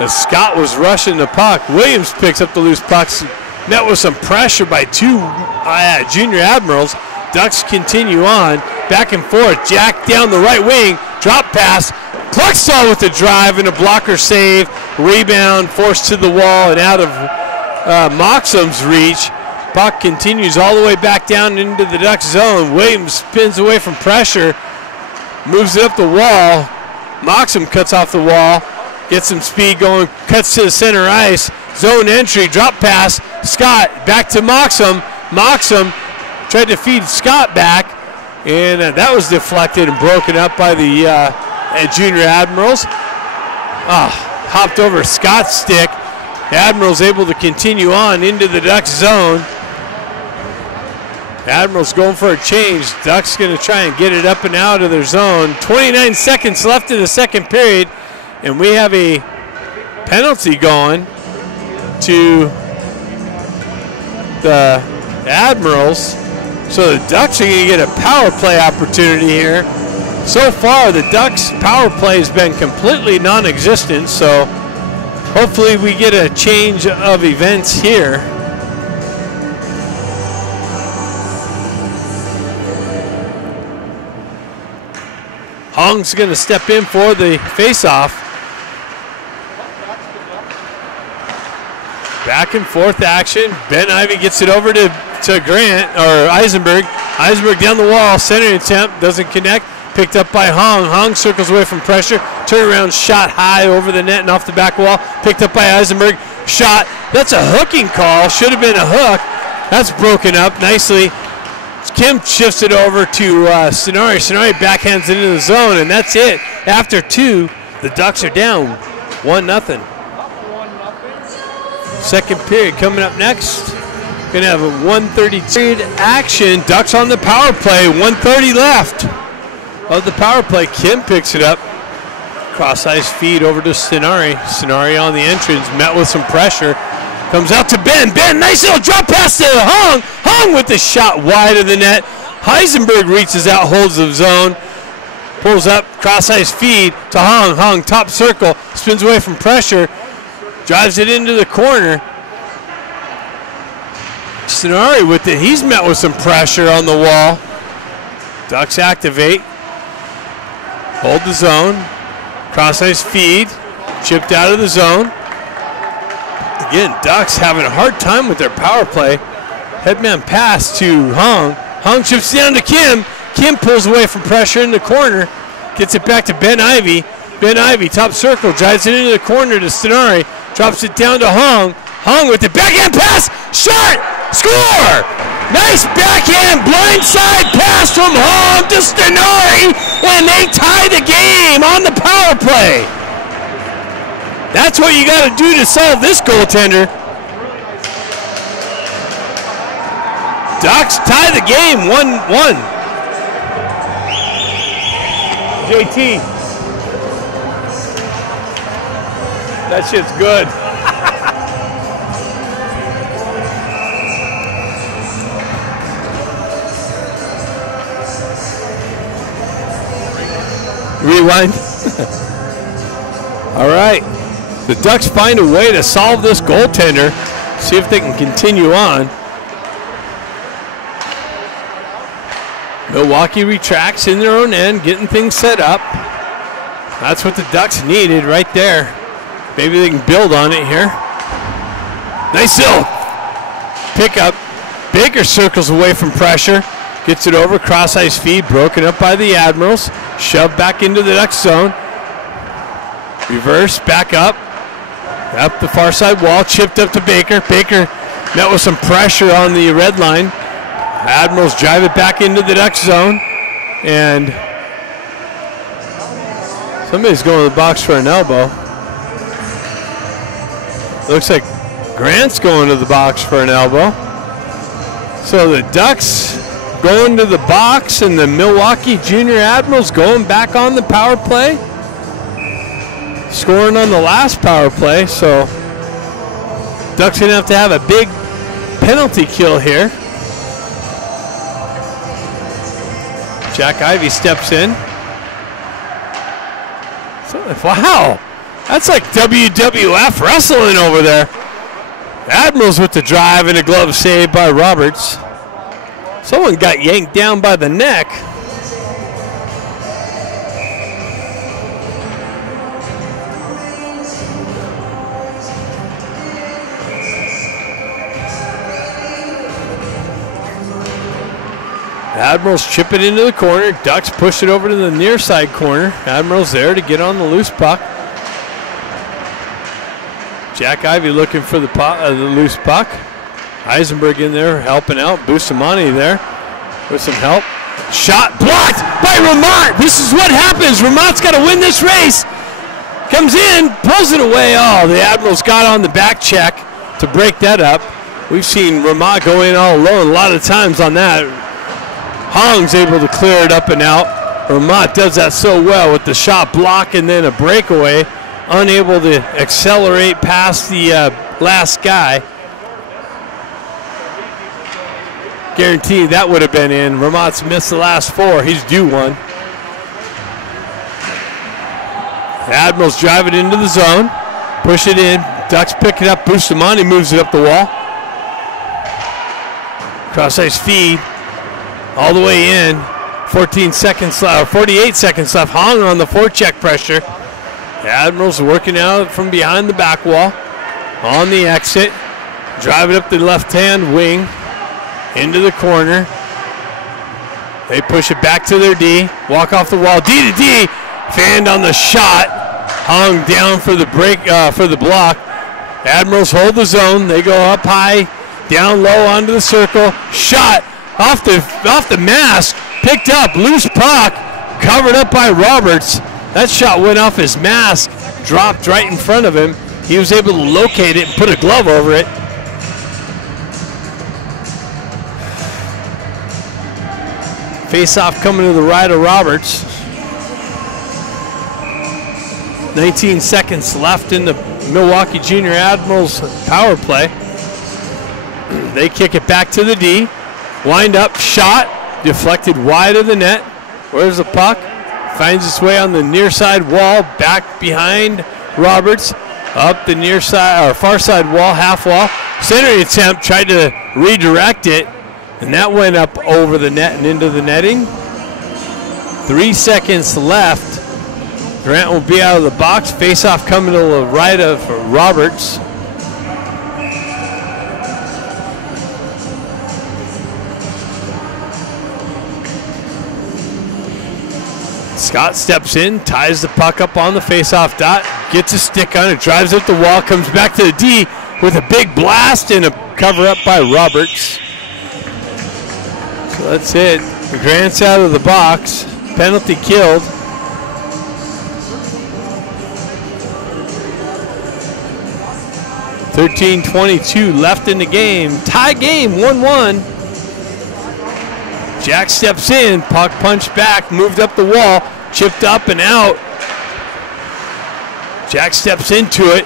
as Scott was rushing the puck. Williams picks up the loose puck. Met with some pressure by two junior Admirals. Ducks continue on. Back and forth. Jack down the right wing. Drop pass. Clarkstall with the drive and a blocker save. Rebound forced to the wall and out of Moxham's reach. Puck continues all the way back down into the Ducks zone. Williams spins away from pressure, moves it up the wall. Moxham cuts off the wall, gets some speed going, cuts to the center ice. Zone entry, drop pass, Scott back to Moxham. Moxham tried to feed Scott back, and that was deflected and broken up by the Junior Admirals. Hopped over Scott's stick. Admirals able to continue on into the Ducks zone. Admirals going for a change. Ducks going to try and get it up and out of their zone. 29 seconds left in the second period, and we have a penalty going to the Admirals. So the Ducks are going to get a power play opportunity here. So far, the Ducks' power play has been completely non-existent, so hopefully we get a change of events here. Hong's going to step in for the face-off. Back and forth action. Ben Ivy gets it over to Grant, or Eisenberg. Eisenberg down the wall, center attempt, doesn't connect. Picked up by Hong. Hong circles away from pressure. Turnaround shot high over the net and off the back wall. Picked up by Eisenberg. Shot. That's a hooking call. Should have been a hook. That's broken up nicely. Kim shifts it over to Stenari. Stenari backhands it into the zone, and that's it. After two, the Ducks are down 1-0. Second period coming up next. Going to have a 1:30 action. Ducks on the power play. 1:30 left of the power play. Kim picks it up. Cross-ice feed over to Stenari. Stenari on the entrance, met with some pressure. Comes out to Ben. Ben, nice little drop pass to Hong. Hong with the shot wide of the net. Heisenberg reaches out, holds the zone. Pulls up, cross-ice feed to Hong. Hong, top circle, spins away from pressure. Drives it into the corner. Stenari with it. He's met with some pressure on the wall. Ducks activate. Hold the zone. Cross-ice feed. Chipped out of the zone. Again, Ducks having a hard time with their power play. Headman pass to Hong. Hong chips down to Kim. Kim pulls away from pressure in the corner. Gets it back to Ben Ivy. Ben Ivy, top circle, drives it into the corner to Stenari. Drops it down to Hong. Hong with the backhand pass. Shot! Score! Nice backhand blindside pass from Hong to Stenari. And they tie the game on the power play. That's what you got to do to solve this goaltender. Ducks tie the game 1-1. JT. That shit's good. Rewind. All right. The Ducks find a way to solve this goaltender. See if they can continue on. Milwaukee retracts in their own end, getting things set up. That's what the Ducks needed right there. Maybe they can build on it here. Nice little pickup. Baker circles away from pressure. Gets it over, cross-ice feed, broken up by the Admirals. Shoved back into the Ducks zone. Reverse, back up. Up the far side wall, chipped up to Baker. Baker met with some pressure on the red line. Admirals drive it back into the Ducks zone. And somebody's going to the box for an elbow. Looks like Grant's going to the box for an elbow. So the Ducks going to the box and the Milwaukee Junior Admirals going back on the power play. Scoring on the last power play, so Ducks going to have a big penalty kill here. Jack Ivy steps in. So, wow, that's like WWF wrestling over there. Admirals with the drive and a glove save by Roberts. Someone got yanked down by the neck. Admirals chip it into the corner. Ducks push it over to the near side corner. Admirals there to get on the loose puck. Jack Ivy looking for the loose puck. Eisenberg in there helping out. Bustamante there with some help. Shot blocked by Ramont. This is what happens. Ramont's got to win this race. Comes in, pulls it away. Oh, the Admirals got on the back check to break that up. We've seen Ramont go in all alone a lot of times on that. Hong's able to clear it up and out. Ramont does that so well with the shot block and then a breakaway. Unable to accelerate past the last guy. Guaranteed that would have been in. Ramont's missed the last 4. He's due one. The Admirals drive it into the zone. Push it in. Ducks pick it up. Bustamante moves it up the wall. Cross-ice feed. All the way in. 48 seconds left. Hong on the forecheck pressure. The Admirals working out from behind the back wall. On the exit. Drive it up the left-hand wing. Into the corner. They push it back to their D. Walk off the wall. D to D. Fanned on the shot. Hung down for the break, for the block. Admirals hold the zone. They go up high, down low onto the circle. Shot off the mask. Picked up. Loose puck. Covered up by Roberts. That shot went off his mask. Dropped right in front of him. He was able to locate it and put a glove over it. Face-off coming to the right of Roberts. 19 seconds left in the Milwaukee Junior Admirals power play. They kick it back to the D. Wind up, shot, deflected wide of the net. Where's the puck? Finds its way on the near side wall, back behind Roberts. Up the near side, or far side wall, half wall. Centering attempt, tried to redirect it. And that went up over the net and into the netting. 3 seconds left. Grant will be out of the box. Face-off coming to the right of Roberts. Scott steps in, ties the puck up on the face-off dot, gets a stick on it, drives up the wall, comes back to the D with a big blast and a cover-up by Roberts. So that's it. Grant's out of the box. Penalty killed. .22 left in the game. Tie game, 1-1. Jack steps in. Puck punched back. Moved up the wall. Chipped up and out. Jack steps into it.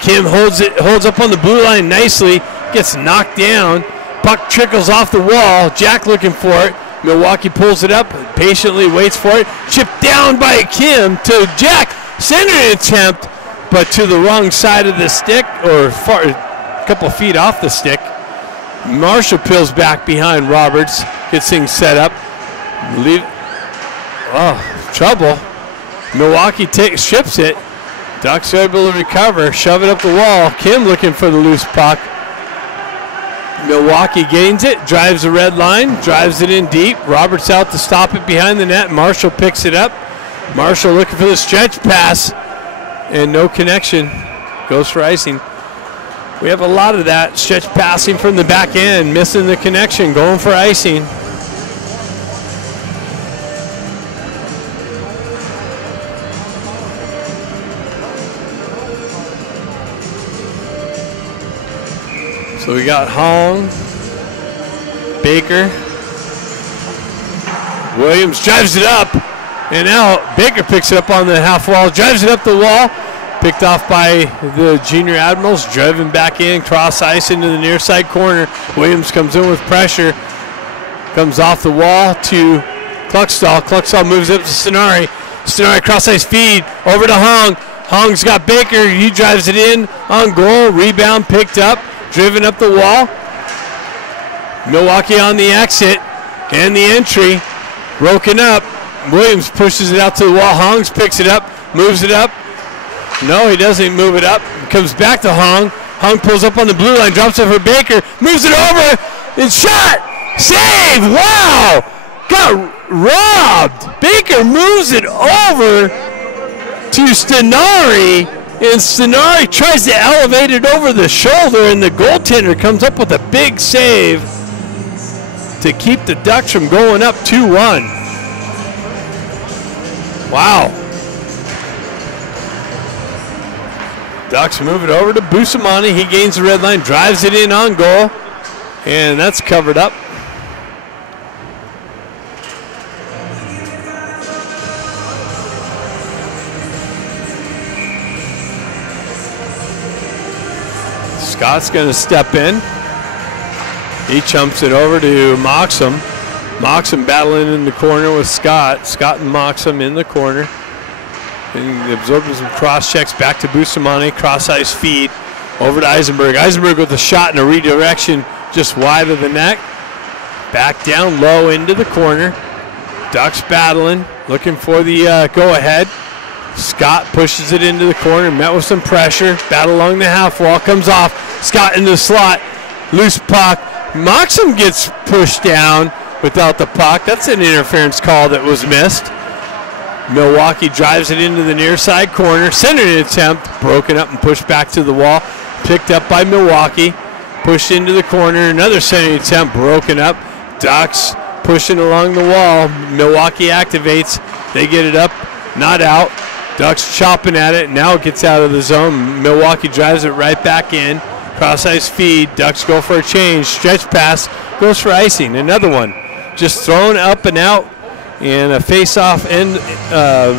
Kim holds up on the blue line nicely. Gets knocked down. Puck trickles off the wall. Jack looking for it. Milwaukee pulls it up, patiently waits for it. Chipped down by Kim to Jack. Centering attempt, but to the wrong side of the stick, or a couple feet off the stick. Marshall peels back behind Roberts. Gets things set up. Trouble. Milwaukee ships it. Ducks are able to recover. Shove it up the wall. Kim looking for the loose puck. Milwaukee gains it, drives the red line, drives it in deep. Roberts out to stop it behind the net. Marshall picks it up. Marshall looking for the stretch pass, and no connection. Goes for icing. We have a lot of that. Stretch passing from the back end, missing the connection, going for icing. So we got Hong, Baker, Williams drives it up and out. Baker picks it up on the half wall, drives it up the wall. Picked off by the Junior Admirals, driven back in, cross ice into the near side corner. Williams comes in with pressure, comes off the wall to Kluckstall. Kluckstall moves up to Stenari. Stenari cross ice feed over to Hong. Hong's got Baker, he drives it in on goal. Rebound picked up. Driven up the wall. Milwaukee on the exit and the entry. Broken up. Williams pushes it out to the wall. Hongs picks it up, moves it up. No, he doesn't move it up. Comes back to Hong. Hong pulls up on the blue line, drops it for Baker, moves it over, and shot! Save! Wow! Got robbed! Baker moves it over to Stenari. And Stenari tries to elevate it over the shoulder, and the goaltender comes up with a big save to keep the Ducks from going up 2-1. Wow. Ducks move it over to Bustamante. He gains the red line, drives it in on goal, and that's covered up. Scott's going to step in. He chumps it over to Moxham. Moxham battling in the corner with Scott. Scott and Moxham in the corner. And absorbing some cross checks back to Bustamante. Cross ice feed over to Eisenberg. Eisenberg with a shot and a redirection just wide of the net. Back down low into the corner. Ducks battling, looking for the go ahead. Scott pushes it into the corner, met with some pressure. Battle along the half wall, comes off. Scott in the slot, loose puck. Moxham gets pushed down without the puck. That's an interference call that was missed. Milwaukee drives it into the near side corner. Centering attempt, broken up and pushed back to the wall. Picked up by Milwaukee, pushed into the corner. Another centering attempt, broken up. Ducks pushing along the wall. Milwaukee activates. They get it up, not out. Ducks chopping at it. Now it gets out of the zone. Milwaukee drives it right back in. Cross ice feed. Ducks go for a change. Stretch pass. Goes for icing. Another one. Just thrown up and out. And a face-off end.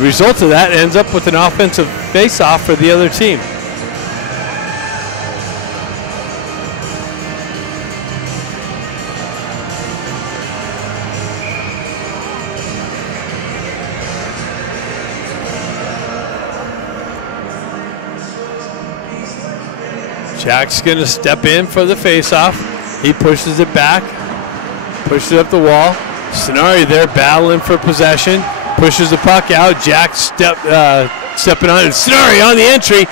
Result of that ends up with an offensive face-off for the other team. Jack's going to step in for the faceoff. He pushes it back, pushes it up the wall. Stenari there battling for possession, pushes the puck out. Jack stepping on it. Stenari on the entry,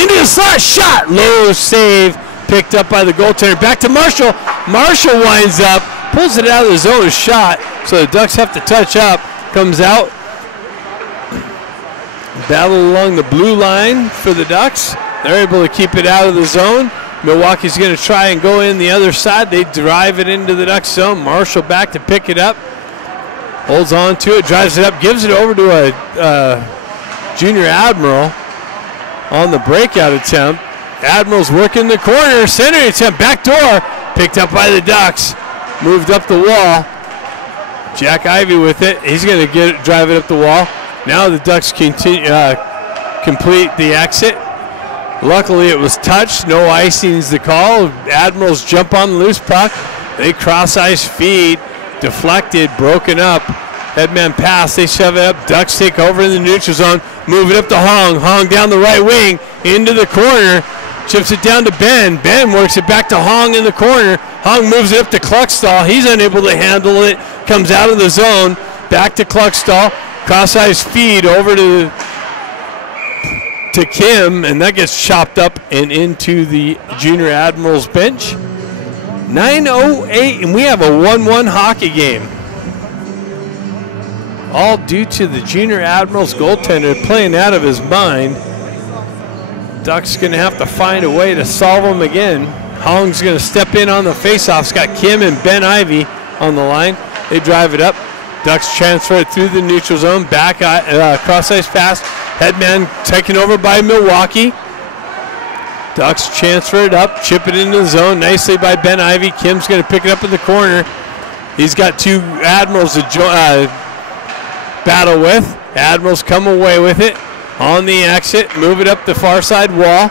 into the slot, shot, low save, picked up by the goaltender. Back to Marshall. Marshall winds up, pulls it out of the zone, shot. So the Ducks have to touch up. Comes out. Battle along the blue line for the Ducks. They're able to keep it out of the zone. Milwaukee's going to try and go in the other side. They drive it into the Ducks zone. Marshall back to pick it up. Holds on to it, drives it up, gives it over to a junior Admiral on the breakout attempt. Admirals working the corner. Center attempt, back door. Picked up by the Ducks. Moved up the wall. Jack Ivey with it. He's going to drive it up the wall. Now the Ducks continue, complete the exit. Luckily it was touched. No icing's the call. Admirals jump on the loose puck. They cross ice feed. Deflected, broken up. Headman pass. They shove it up. Ducks take over in the neutral zone. Move it up to Hong. Hong down the right wing. Into the corner. Chips it down to Ben. Ben works it back to Hong in the corner. Hong moves it up to Kluckstall. He's unable to handle it. Comes out of the zone. Back to Kluckstall. Cross ice feed over to Kim, and that gets chopped up and into the Junior Admirals bench. 9:08, and we have a 1-1 hockey game. All due to the Junior Admirals goaltender playing out of his mind. Ducks going to have to find a way to solve them again. Hong's going to step in on the faceoffs. Got Kim and Ben Ivey on the line. They drive it up. Ducks transfer it through the neutral zone. Back cross ice pass. Headman taken over by Milwaukee. Ducks transfer it up, chip it into the zone nicely by Ben Ivey. Kim's going to pick it up in the corner. He's got two Admirals to battle with. Admirals come away with it on the exit, move it up the far side wall,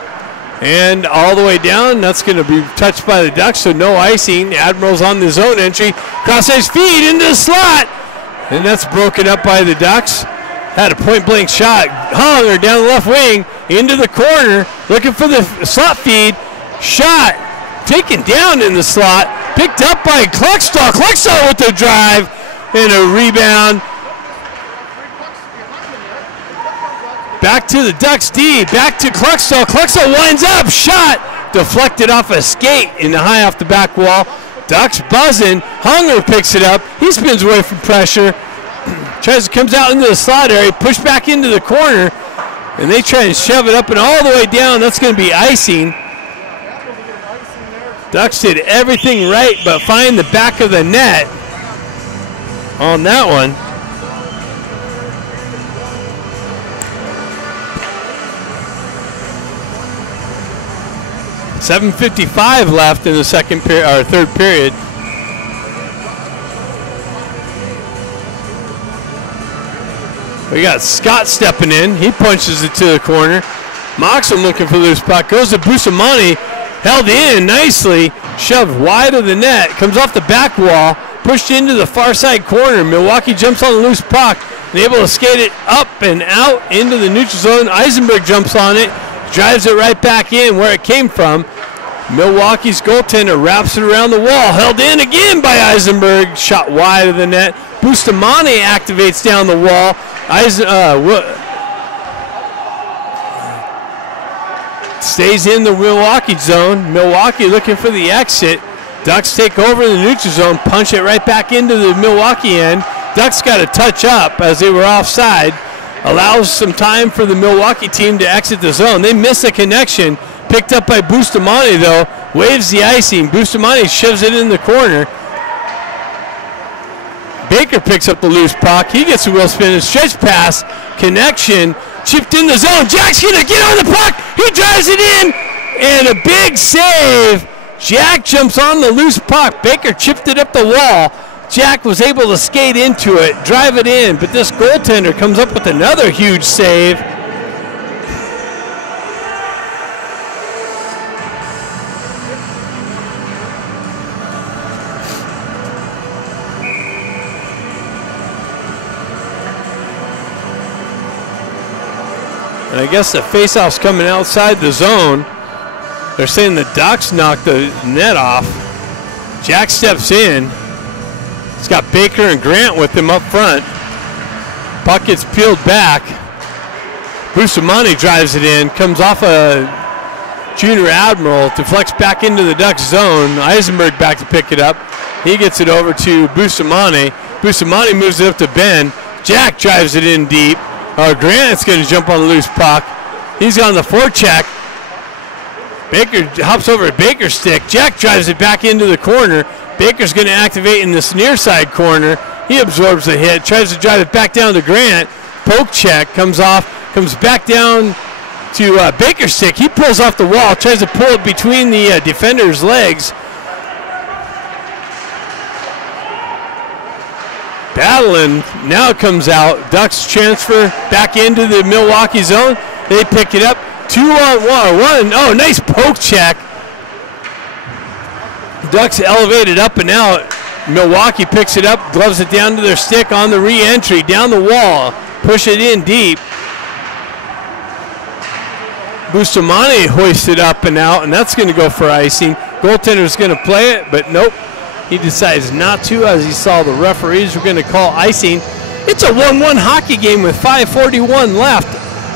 and all the way down. That's going to be touched by the Ducks, so no icing. Admirals on the zone entry. Cross ice feed into the slot, and that's broken up by the Ducks. Had a point-blank shot. Honger down the left wing, into the corner, looking for the slot feed. Shot, taken down in the slot, picked up by Kluckstall. Kluckstall with the drive and a rebound. Back to the Ducks D, back to Kluckstall. Kluckstall winds up, shot, deflected off a skate in the high off the back wall. Ducks buzzing. Hunger picks it up. He spins away from pressure. Comes out into the slot area, pushed back into the corner. And they try and shove it up and all the way down. That's going to be icing. Ducks did everything right but find the back of the net on that one. .755 left in the second period or third period. We got Scott stepping in. He punches it to the corner. Moxham looking for the loose puck. Goes to Bustamante. Held in nicely. Shoved wide of the net. Comes off the back wall. Pushed into the far side corner. Milwaukee jumps on the loose puck. And able to skate it up and out into the neutral zone. Eisenberg jumps on it. Drives it right back in where it came from. Milwaukee's goaltender wraps it around the wall. Held in again by Eisenberg. Shot wide of the net. Bustamante activates down the wall. Stays in the Milwaukee zone. Milwaukee looking for the exit. Ducks take over the neutral zone, punch it right back into the Milwaukee end. Ducks got to touch up as they were offside. Allows some time for the Milwaukee team to exit the zone. They miss the connection. Picked up by Bustamante though. Waves the icing. Bustamante shoves it in the corner. Baker picks up the loose puck. He gets a wheel spin, a stretch pass, connection, chipped in the zone. Jack's gonna get on the puck. He drives it in, and a big save. Jack jumps on the loose puck. Baker chipped it up the wall. Jack was able to skate into it, drive it in, but this goaltender comes up with another huge save. And I guess the faceoff's coming outside the zone. They're saying the Ducks knocked the net off. Jack steps in. He's got Baker and Grant with him up front. Puck gets peeled back. Bustamante drives it in. Comes off a junior Admiral. Deflects back into the Ducks zone. Eisenberg back to pick it up. He gets it over to Bustamante. Bustamante moves it up to Ben. Jack drives it in deep. Grant's going to jump on the loose puck. He's on the forecheck. Baker hops over at Baker's stick. Jack drives it back into the corner. Baker's going to activate in this near side corner. He absorbs the hit, tries to drive it back down to Grant. Poke check, comes off, comes back down to Baker's stick. He pulls off the wall, tries to pull it between the defender's legs. Battling, now it comes out. Ducks transfer back into the Milwaukee zone. They pick it up. 2-on-1. Oh, nice poke check. Ducks elevated up and out. Milwaukee picks it up, gloves it down to their stick on the re-entry, down the wall. Push it in deep. Bustamante hoists it up and out, and that's going to go for icing. Goaltender's going to play it, but nope. He decides not to as he saw the referees were going to call icing. It's a 1-1 hockey game with 5:41 left.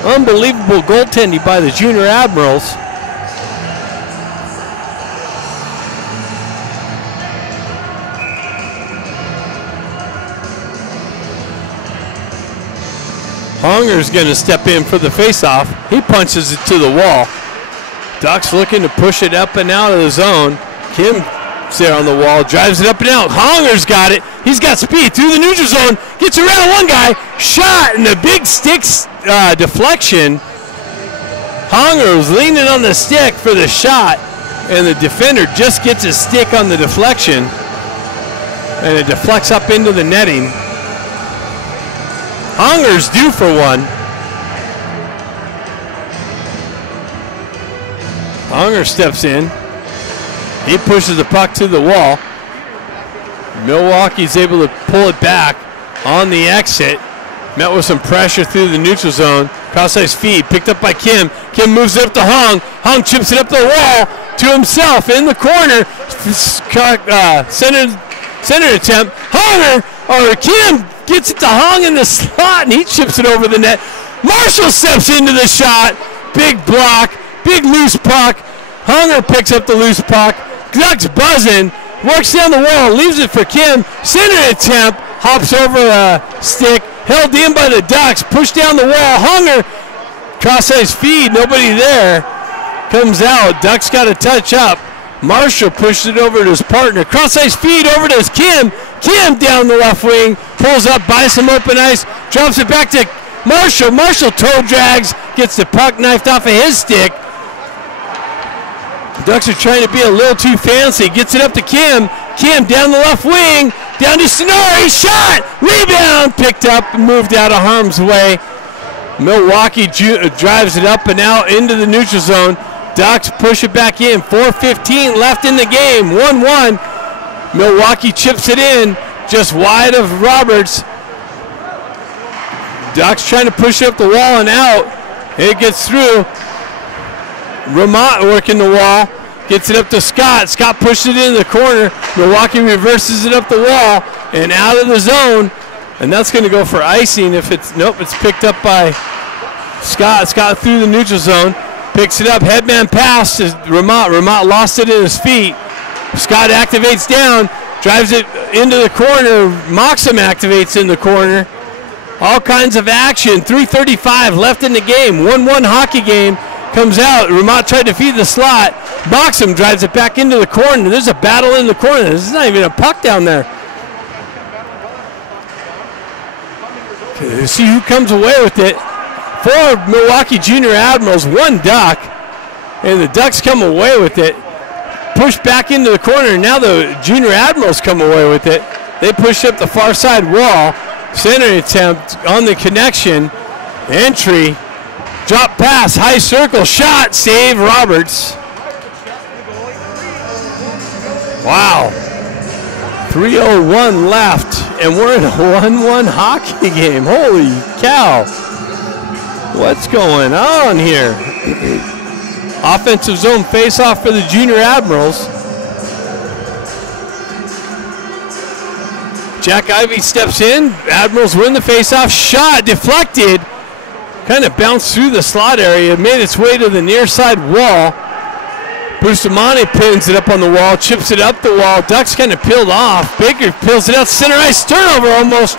Unbelievable goaltending by the Junior Admirals. Honger's going to step in for the faceoff. He punches it to the wall. Ducks looking to push it up and out of the zone. Kim's there on the wall, drives it up and out. Honger's got it. He's got speed through the neutral zone. Gets around one guy. Shot, and the big stick's deflection. Honger was leaning on the stick for the shot, and the defender just gets his stick on the deflection, and it deflects up into the netting. Honger's due for one. Honger steps in. He pushes the puck to the wall. Milwaukee's able to pull it back on the exit. Met with some pressure through the neutral zone. Cross-ice feed picked up by Kim. Kim moves it up to Hong. Hong chips it up the wall to himself in the corner. Center attempt. Kim gets it to Hong in the slot, and he chips it over the net. Marshall steps into the shot. Big block. Big loose puck. Honger picks up the loose puck. Ducks buzzing. Works down the wall. Leaves it for Kim. Center attempt. Hops over a stick. Held in by the Ducks. Pushed down the wall. Honger Cross-ice feed, nobody there. Comes out, Ducks got a touch up. Marshall pushed it over to his partner. Cross-ice feed over to his Kim. Kim down the left wing, pulls up, buys some open ice, drops it back to Marshall. Marshall toe drags, gets the puck knifed off of his stick. Ducks are trying to be a little too fancy. Gets it up to Kim. Kim down the left wing, down to Sonori, shot, rebound, picked up, moved out of harm's way. Milwaukee drives it up and out into the neutral zone. Ducks push it back in. 4:15 left in the game. 1-1. Milwaukee chips it in just wide of Roberts. Ducks trying to push up the wall and out. It gets through. Ramat working the wall. Gets it up to Scott. Scott pushes it in the corner. Milwaukee reverses it up the wall and out of the zone. And that's going to go for icing if it's, nope, it's picked up by Scott. Scott through the neutral zone. Picks it up, headman pass to Ramat. Ramat lost it at his feet. Scott activates down, drives it into the corner. Moxham activates in the corner. All kinds of action. 3:35 left in the game. 1-1 hockey game. Comes out. Ramat tried to feed the slot. Moxham drives it back into the corner. There's a battle in the corner. This is not even a puck down there. Okay, see who comes away with it. 4 Milwaukee Junior Admirals, 1 Duck. And the Ducks come away with it. Push back into the corner. Now the Junior Admirals come away with it. They push up the far side wall. Center attempt on the connection. Entry. Drop pass. High circle. Shot. Save Roberts. Wow. 3:01 left. And we're in a 1-1 hockey game. Holy cow. What's going on here? Offensive zone face-off for the Junior Admirals. Jack Ivey steps in. Admirals win the face-off. Shot deflected. Kind of bounced through the slot area. Made its way to the near side wall. Bustamante pins it up on the wall. Chips it up the wall. Ducks kind of peeled off. Baker peels it out. Center ice. Turnover almost.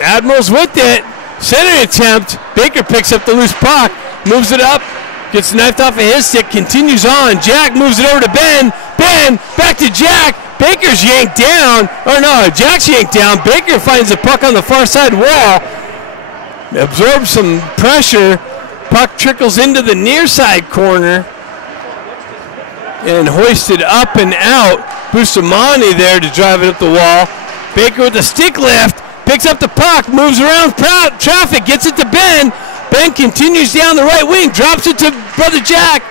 Admirals with it. Center attempt. Baker picks up the loose puck. Moves it up. Gets knifed off of his stick. Continues on. Jack moves it over to Ben. Ben back to Jack. Baker's yanked down. Or no, Jack's yanked down. Baker finds the puck on the far side wall. Absorbs some pressure. Puck trickles into the near side corner. And hoisted up and out. Bustamante there to drive it up the wall. Baker with the stick lift. Picks up the puck, moves around traffic, gets it to Ben. Ben continues down the right wing, drops it to brother Jack.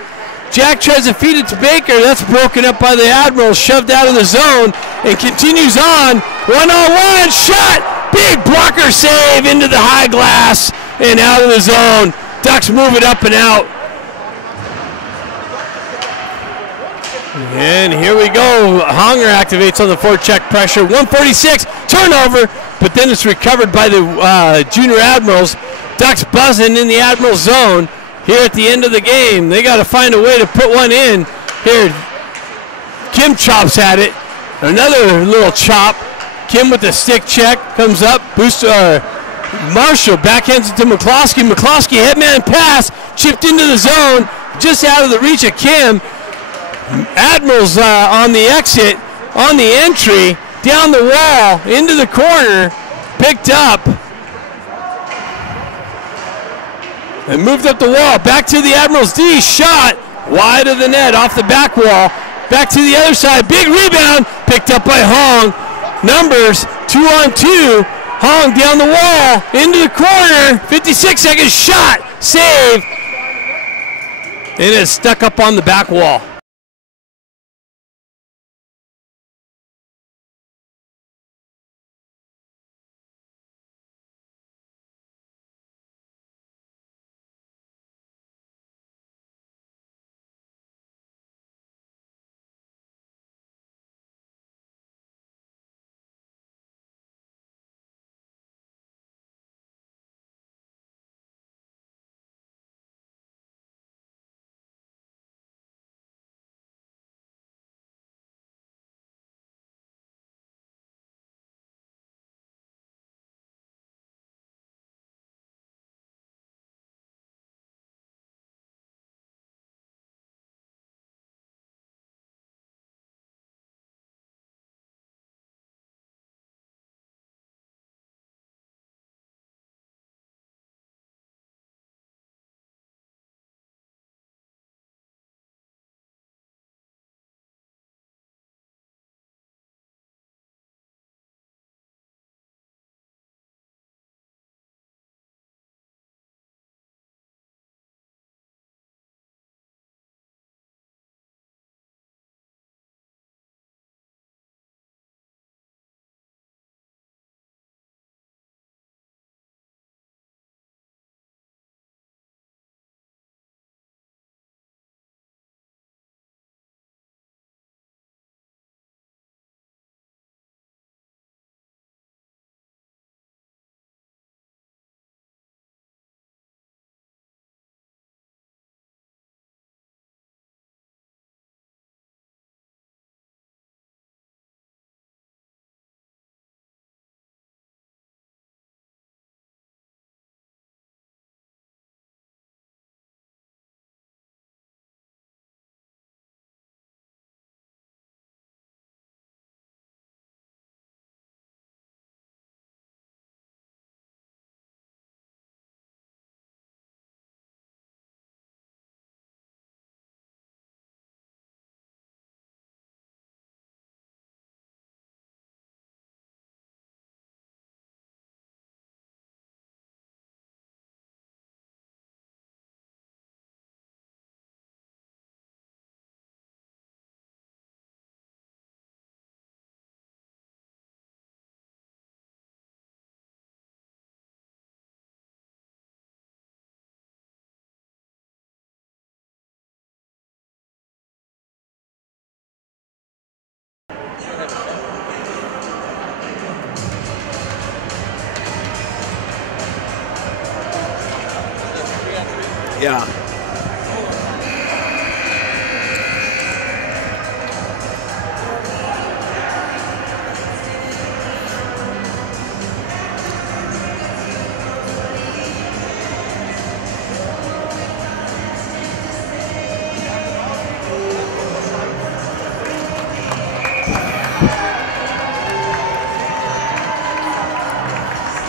Jack tries to feed it to Baker. That's broken up by the Admirals, shoved out of the zone, and continues on. 1-on-1 shot, big blocker save into the high glass and out of the zone. Ducks move it up and out. And here we go. Honger activates on the forecheck pressure. 146, turnover, but then it's recovered by the Junior Admirals. Ducks buzzing in the Admiral zone here at the end of the game. They got to find a way to put one in. Here, Kim chops at it. Another little chop. Kim with the stick check, comes up. Marshall backhands it to McCloskey. McCloskey headman pass, chipped into the zone, just out of the reach of Kim. Admirals on the exit, on the entry, down the wall, into the corner, picked up, and moved up the wall, back to the Admirals D, shot, wide of the net, off the back wall, back to the other side, big rebound, picked up by Hong, numbers, 2-on-2, Hong down the wall, into the corner, 56 seconds, shot, save, and it's stuck up on the back wall. Yeah.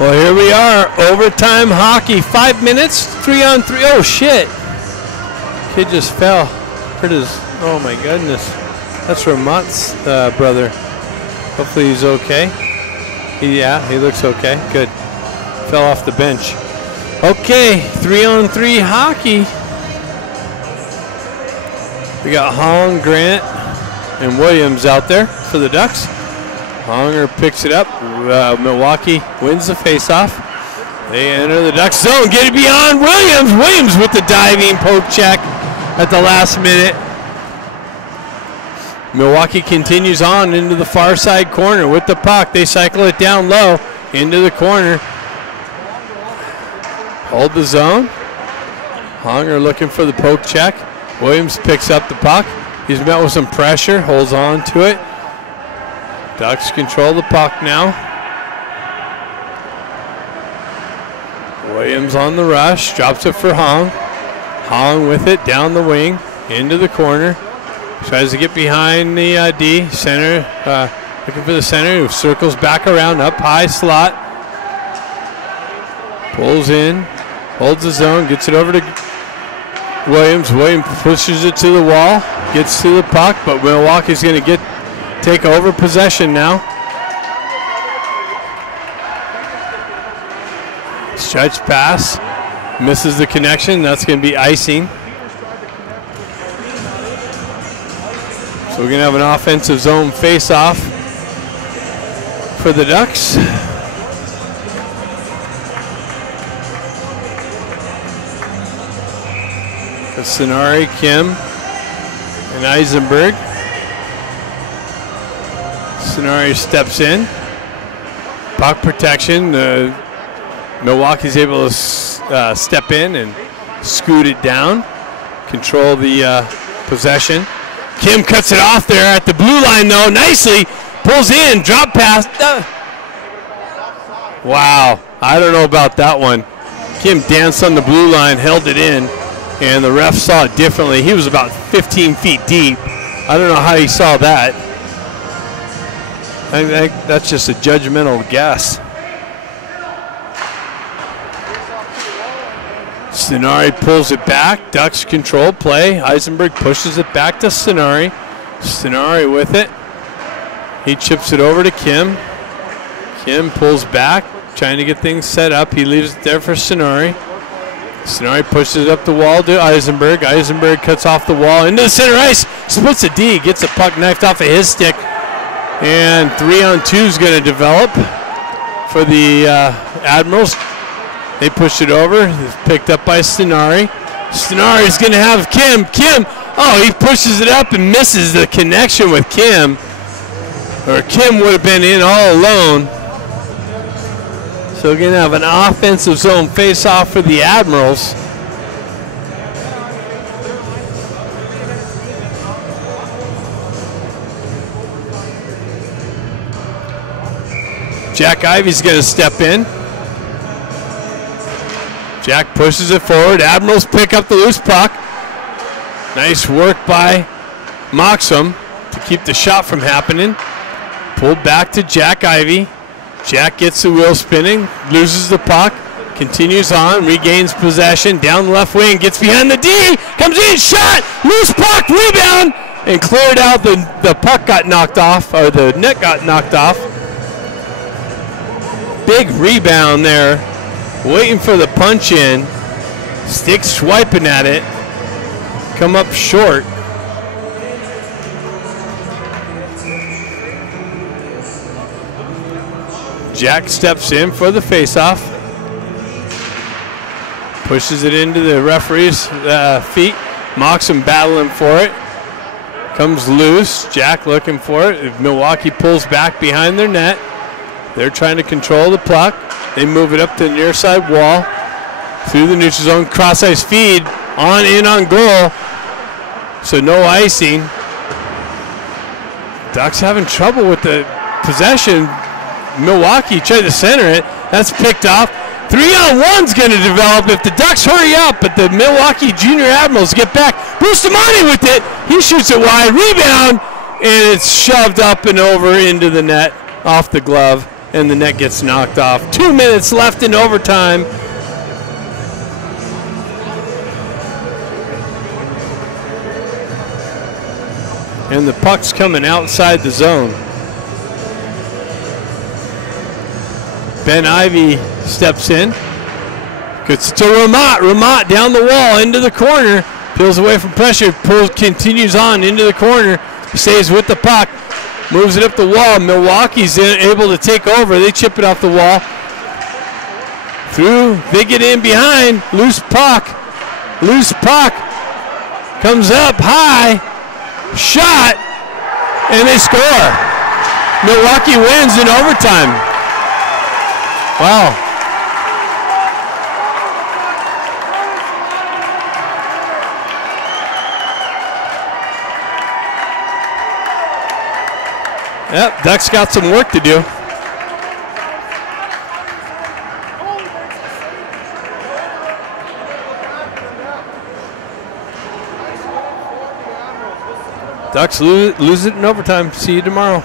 Well, here we are, overtime hockey, 5 minutes, 3-on-3. Oh, shit. Kid just fell. Hurt his, oh my goodness. That's Ramat's brother. Hopefully he's okay. Yeah, he looks okay. Good. Fell off the bench. Okay, 3-on-3 hockey. We got Hong, Grant, and Williams out there for the Ducks. Honger picks it up. Milwaukee wins the faceoff. They enter the Ducks zone. Get it beyond Williams. Williams with the diving poke check at the last minute. Milwaukee continues on into the far side corner with the puck. They cycle it down low into the corner. Hold the zone. Honger looking for the poke check. Williams picks up the puck. He's met with some pressure. Holds on to it. Ducks control the puck now. Williams on the rush, drops it for Hong. Hong with it down the wing, into the corner. Tries to get behind the D, center, looking for the center, who circles back around, up high slot. Pulls in, holds the zone, gets it over to Williams. Williams pushes it to the wall, gets to the puck, but Milwaukee's going to take over possession now. Stretch pass, misses the connection. That's going to be icing. So we're going to have an offensive zone face-off for the Ducks. That's Sinari, Kim, and Eisenberg. Sinari steps in. Puck protection. Milwaukee's able to step in and scoot it down. Control the possession. Kim cuts it off there at the blue line though. Nicely. Pulls in. Drop pass. Wow. I don't know about that one. Kim danced on the blue line, held it in, and the ref saw it differently. He was about 15 feet deep. I don't know how he saw that. I think that's just a judgmental guess. Sinari pulls it back. Ducks control play. Eisenberg pushes it back to Sinari. Sinari with it. He chips it over to Kim. Kim pulls back, trying to get things set up. He leaves it there for Sinari. Sinari pushes it up the wall to Eisenberg. Eisenberg cuts off the wall into the center ice. Splits a D. Gets the puck knifed off of his stick. And 3-on-2 is going to develop for the Admirals. They push it over. It's picked up by Sinari. Sinari is going to have Kim. Kim, oh, he pushes it up and misses the connection with Kim. Or Kim would have been in all alone. So we're going to have an offensive zone face-off for the Admirals. Jack Ivey's going to step in. Jack pushes it forward. Admirals pick up the loose puck. Nice work by Moxham to keep the shot from happening. Pulled back to Jack Ivey. Jack gets the wheel spinning, loses the puck, continues on, regains possession, down the left wing, gets behind the D, comes in, shot, loose puck, rebound, and cleared out. The puck got knocked off, or the net got knocked off. Big rebound there, waiting for the punch in. Stick swiping at it, come up short. Jack steps in for the faceoff. Pushes it into the referee's feet. Moxham battling for it. Comes loose. Jack looking for it. If Milwaukee pulls back behind their net, they're trying to control the puck. They move it up to the near side wall. Through the neutral zone. Cross ice feed. in on goal. So no icing. Ducks having trouble with the possession. Milwaukee tried to center it. That's picked off. 3-on-1's going to develop if the Ducks hurry up, but the Milwaukee Junior Admirals get back. Bustamante with it. He shoots it wide. Rebound, and it's shoved up and over into the net off the glove, and the net gets knocked off. 2 minutes left in overtime. And the puck's coming outside the zone. Ben Ivy steps in. Gets it to Ramat. Ramat down the wall into the corner. Peels away from pressure. Continues on into the corner. Stays with the puck. Moves it up the wall. Milwaukee's able to take over. They chip it off the wall. Through. They get in behind. Loose puck. Loose puck. Comes up high. Shot. And they score. Milwaukee wins in overtime. Wow. Yep, Ducks got some work to do. Ducks lose it in overtime. See you tomorrow.